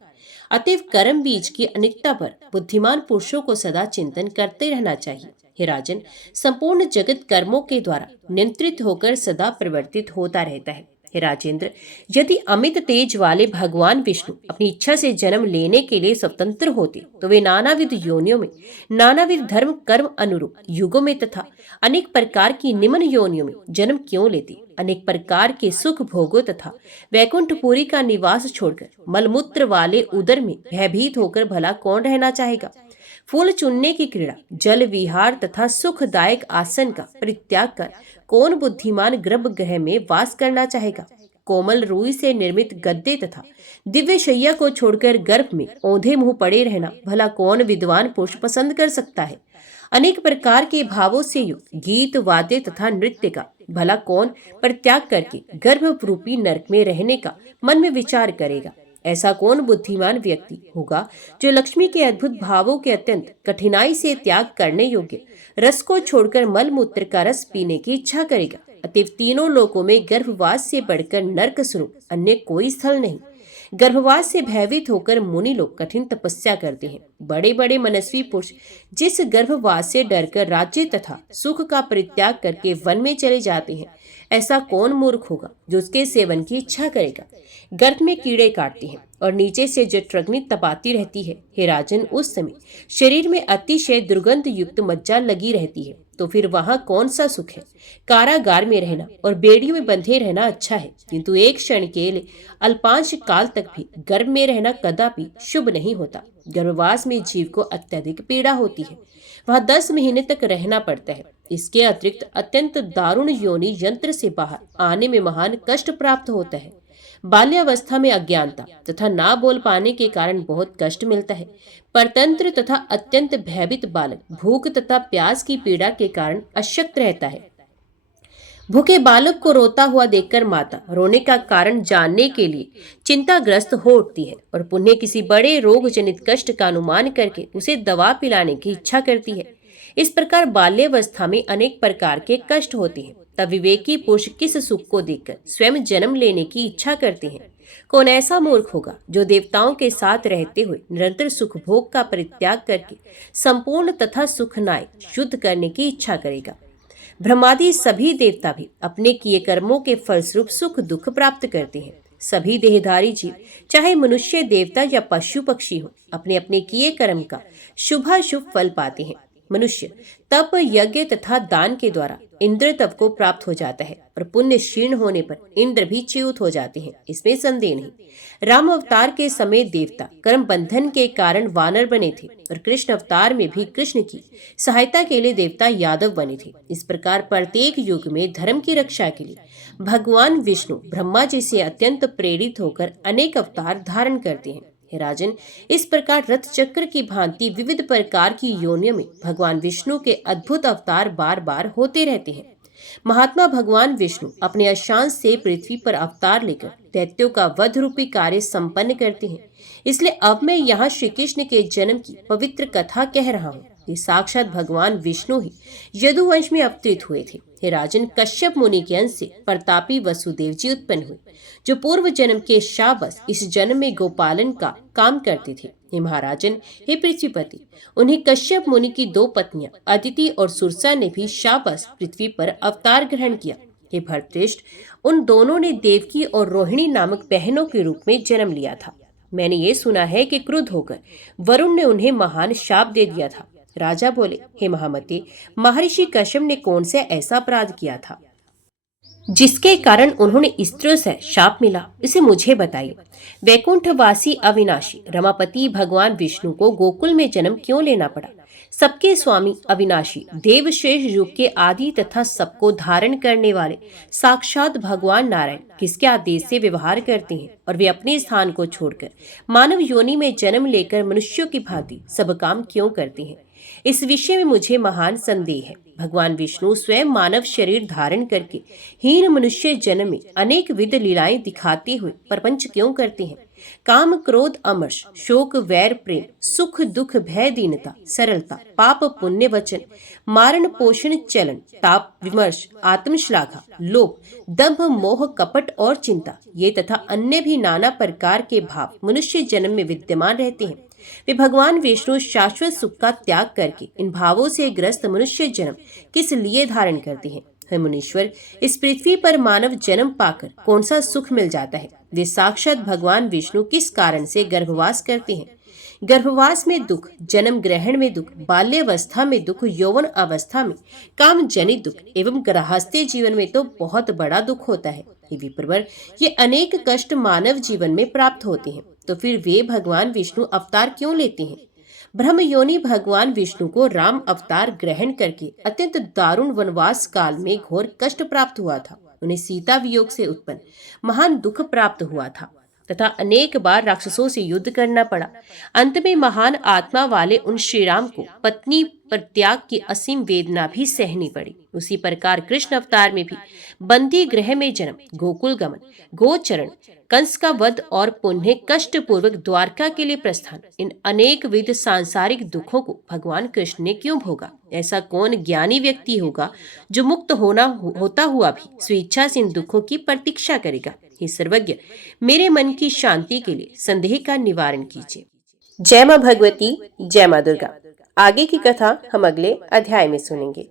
अतएव कर्म बीज की अनित्यता पर बुद्धिमान पुरुषों को सदा चिंतन करते रहना चाहिए। हे राजन, संपूर्ण जगत कर्मों के द्वारा नियंत्रित होकर सदा परिवर्तित होता रहता है। हे राजेंद्र, यदि अमित तेज वाले भगवान विष्णु अपनी इच्छा से जन्म लेने के लिए स्वतंत्र होते तो वे नानाविध योनियों में, नानाविध धर्म कर्म अनुरूप युगों में तथा अनेक प्रकार की निम्न योनियों में जन्म क्यों लेते? अनेक प्रकार के सुख भोगों तथा वैकुंठपुरी का निवास छोड़कर मलमूत्र वाले उदर में भयभीत होकर भला कौन रहना चाहेगा? फूल चुनने की क्रीड़ा, जल विहार तथा सुखदायक आसन का परित्याग कर कौन बुद्धिमान गर्भगृह में वास करना चाहेगा? कोमल रुई से निर्मित गद्दे तथा दिव्य शैया को छोड़कर गर्भ में औंधे मुंह पड़े रहना भला कौन विद्वान पुरुष पसंद कर सकता है? अनेक प्रकार के भावों से युक्त गीत वाद्य तथा नृत्य का भला कौन परित्याग करके गर्भ रूपी नरक में रहने का मन में विचार करेगा? ऐसा कौन बुद्धिमान व्यक्ति होगा जो लक्ष्मी के अद्भुत भावों के अत्यंत कठिनाई से त्याग करने योग्य रस को छोड़कर मलमूत्र का रस पीने की इच्छा करेगा? अतएव तीनों लोकों में गर्भवास से बढ़कर नरक स्वरूप अन्य कोई स्थल नहीं। गर्भवास से भयभीत होकर मुनि लोग कठिन तपस्या करते हैं। बड़े बड़े मनस्वी पुरुष जिस गर्भवास से डरकर राज्य तथा सुख का परित्याग करके वन में चले जाते हैं, ऐसा कौन मूर्ख होगा जो उसके सेवन की इच्छा करेगा। गर्त में कीड़े काटते हैं और नीचे से जठरग्नि तपाती रहती है। हे राजन, उस समय शरीर में अतिशय दुर्गंध युक्त मज्जा लगी रहती है, तो फिर वहां कौन सा सुख है। कारागार में रहना और बेड़ियों में बंधे रहना अच्छा है, किंतु एक क्षण के लिए अल्पांश काल तक भी गर्भ में रहना कदापि शुभ नहीं होता। गर्भवास में जीव को अत्यधिक पीड़ा होती है, वहां 10 महीने तक रहना पड़ता है। इसके अतिरिक्त अत्यंत दारुण योनि यंत्र से बाहर आने में महान कष्ट प्राप्त होता है। बाल्यावस्था में अज्ञानता तथा ना बोल पाने के कारण बहुत कष्ट मिलता है। परतंत्र तथा अत्यंत भयभीत बालक भूख तथा प्यास की पीड़ा के कारण अशक्त रहता है। भूखे बालक को रोता हुआ देखकर माता रोने का कारण जानने के लिए चिंताग्रस्त हो उठती है और पुनः किसी बड़े रोग जनित कष्ट का अनुमान करके उसे दवा पिलाने की इच्छा करती है। इस प्रकार बाल्यावस्था में अनेक प्रकार के कष्ट होते हैं। तब विवेकी पुरुष किस सुख को देखकर स्वयं जन्म लेने की इच्छा करते हैं। कौन ऐसा मूर्ख होगा जो देवताओं के साथ रहते हुए निरंतर सुख भोग का परित्याग करके संपूर्ण तथा सुखनाय शुद्ध करने की इच्छा करेगा। ब्रह्मादि सभी देवता भी अपने किए कर्मों के फलस्वरूप सुख दुख प्राप्त करते हैं। सभी देहधारी जीव, चाहे मनुष्य, देवता या पशु पक्षी हो, अपने अपने किए कर्म का शुभाशुभ फल पाते हैं। मनुष्य तप, यज्ञ तथा दान के द्वारा इंद्र तप को प्राप्त हो जाता है और पुण्य क्षीण होने पर इंद्र भी च्युत हो जाते हैं, इसमें संदेह नहीं। राम अवतार के समय देवता कर्म बंधन के कारण वानर बने थे और कृष्ण अवतार में भी कृष्ण की सहायता के लिए देवता यादव बने थे। इस प्रकार प्रत्येक युग में धर्म की रक्षा के लिए भगवान विष्णु ब्रह्मा जी से अत्यंत प्रेरित होकर अनेक अवतार धारण करते हैं। हे राजन, इस प्रकार रथ चक्र की भांति विविध प्रकार की योनियों में भगवान विष्णु के अद्भुत अवतार बार बार होते रहते हैं। महात्मा भगवान विष्णु अपने अशांत से पृथ्वी पर अवतार लेकर दैत्यों का वध रूपी कार्य संपन्न करते हैं। इसलिए अब मैं यहाँ श्री कृष्ण के जन्म की पवित्र कथा कह रहा हूँ। ये साक्षात भगवान विष्णु ही यदुवंश में अवतरित हुए थे। हे राजन, कश्यप मुनि के अंश से प्रतापी वसुदेव जी उत्पन्न हुए, जो पूर्व जन्म के शाबस इस जन्म में गोपालन का काम करते थे। हे महाराजन, हे पृथ्वीपति, उन्हीं कश्यप मुनि की 2 पत्नियां अदिति और सुरसा ने भी शाबस पृथ्वी पर अवतार ग्रहण किया। हे भरतश्रेष्ठ, उन दोनों ने देवकी और रोहिणी नामक बहनों के रूप में जन्म लिया था। मैंने ये सुना है कि क्रुद्ध होकर वरुण ने उन्हें महान शाप दे दिया था। राजा बोले, हे महामते, महर्षि कश्यप ने कौन से ऐसा अपराध किया था जिसके कारण उन्होंने स्त्रियों से शाप मिला, इसे मुझे बताइए। वैकुंठवासी अविनाशी रमापति भगवान विष्णु को गोकुल में जन्म क्यों लेना पड़ा। सबके स्वामी अविनाशी देवश्रेष्ठ युग के आदि तथा सबको धारण करने वाले साक्षात भगवान नारायण किसके आदेश से व्यवहार करते हैं और वे अपने स्थान को छोड़कर मानव योनि में जन्म लेकर मनुष्यों की भांति सब काम क्यों करते हैं। इस विषय में मुझे महान संदेह है। भगवान विष्णु स्वयं मानव शरीर धारण करके हीन मनुष्य जन्म में अनेक विध लीलाएं दिखाते हुए प्रपंच क्यों करते हैं। काम, क्रोध, अमर्ष, शोक, वैर, प्रेम, सुख, दुख, भय, दीनता, सरलता, पाप, पुण्य, वचन, मारण, पोषण, चलन, ताप, विमर्श, आत्मश्लाघा, लोभ, दंभ, मोह, कपट और चिंता, ये तथा अन्य भी नाना प्रकार के भाव मनुष्य जन्म में विद्यमान रहते हैं। वे भगवान विष्णु शाश्वत सुख का त्याग करके इन भावों से ग्रस्त मनुष्य जन्म किस लिए धारण करते हैं। हे मुनीश्वर, इस पृथ्वी पर मानव जन्म पाकर कौन सा सुख मिल जाता है। वे साक्षात भगवान विष्णु किस कारण से गर्भवास करते हैं। गर्भवास में दुख, जन्म ग्रहण में दुख, बाल्यावस्था में दुख, यौवन अवस्था में काम जनित दुख एवं गृहस्थी जीवन में तो बहुत बड़ा दुख होता है। हे विप्रवर, ये अनेक कष्ट मानव जीवन में प्राप्त होते हैं, तो फिर वे भगवान विष्णु अवतार क्यों लेते हैं। ब्रह्म योनि भगवान विष्णु को राम अवतार ग्रहण करके अत्यंत दारुण वनवास काल में घोर कष्ट प्राप्त हुआ था। उन्हें सीता वियोग से उत्पन्न महान दुख प्राप्त हुआ था तथा अनेक बार राक्षसों से युद्ध करना पड़ा। अंत में महान आत्मा वाले उन श्री राम को पत्नी पर त्याग की असीम वेदना भी सहनी पड़ी। उसी प्रकार कृष्ण अवतार में भी बंदी गृह में जन्म, गोकुल गमन, गोचरण, कंस का वध और पुण्य कष्ट पूर्वक द्वारका के लिए प्रस्थान, इन अनेक विध सांसारिक दुखों को भगवान कृष्ण ने क्यों भोगा? ऐसा कौन ज्ञानी व्यक्ति होगा जो मुक्त होता हुआ भी स्वेच्छा से इन दुखों की प्रतीक्षा करेगा? हे सर्वज्ञ, मेरे मन की शांति के लिए संदेह का निवारण कीजिए। जय मां भगवती, जय मां दुर्गा। आगे की कथा हम अगले अध्याय में सुनेंगे।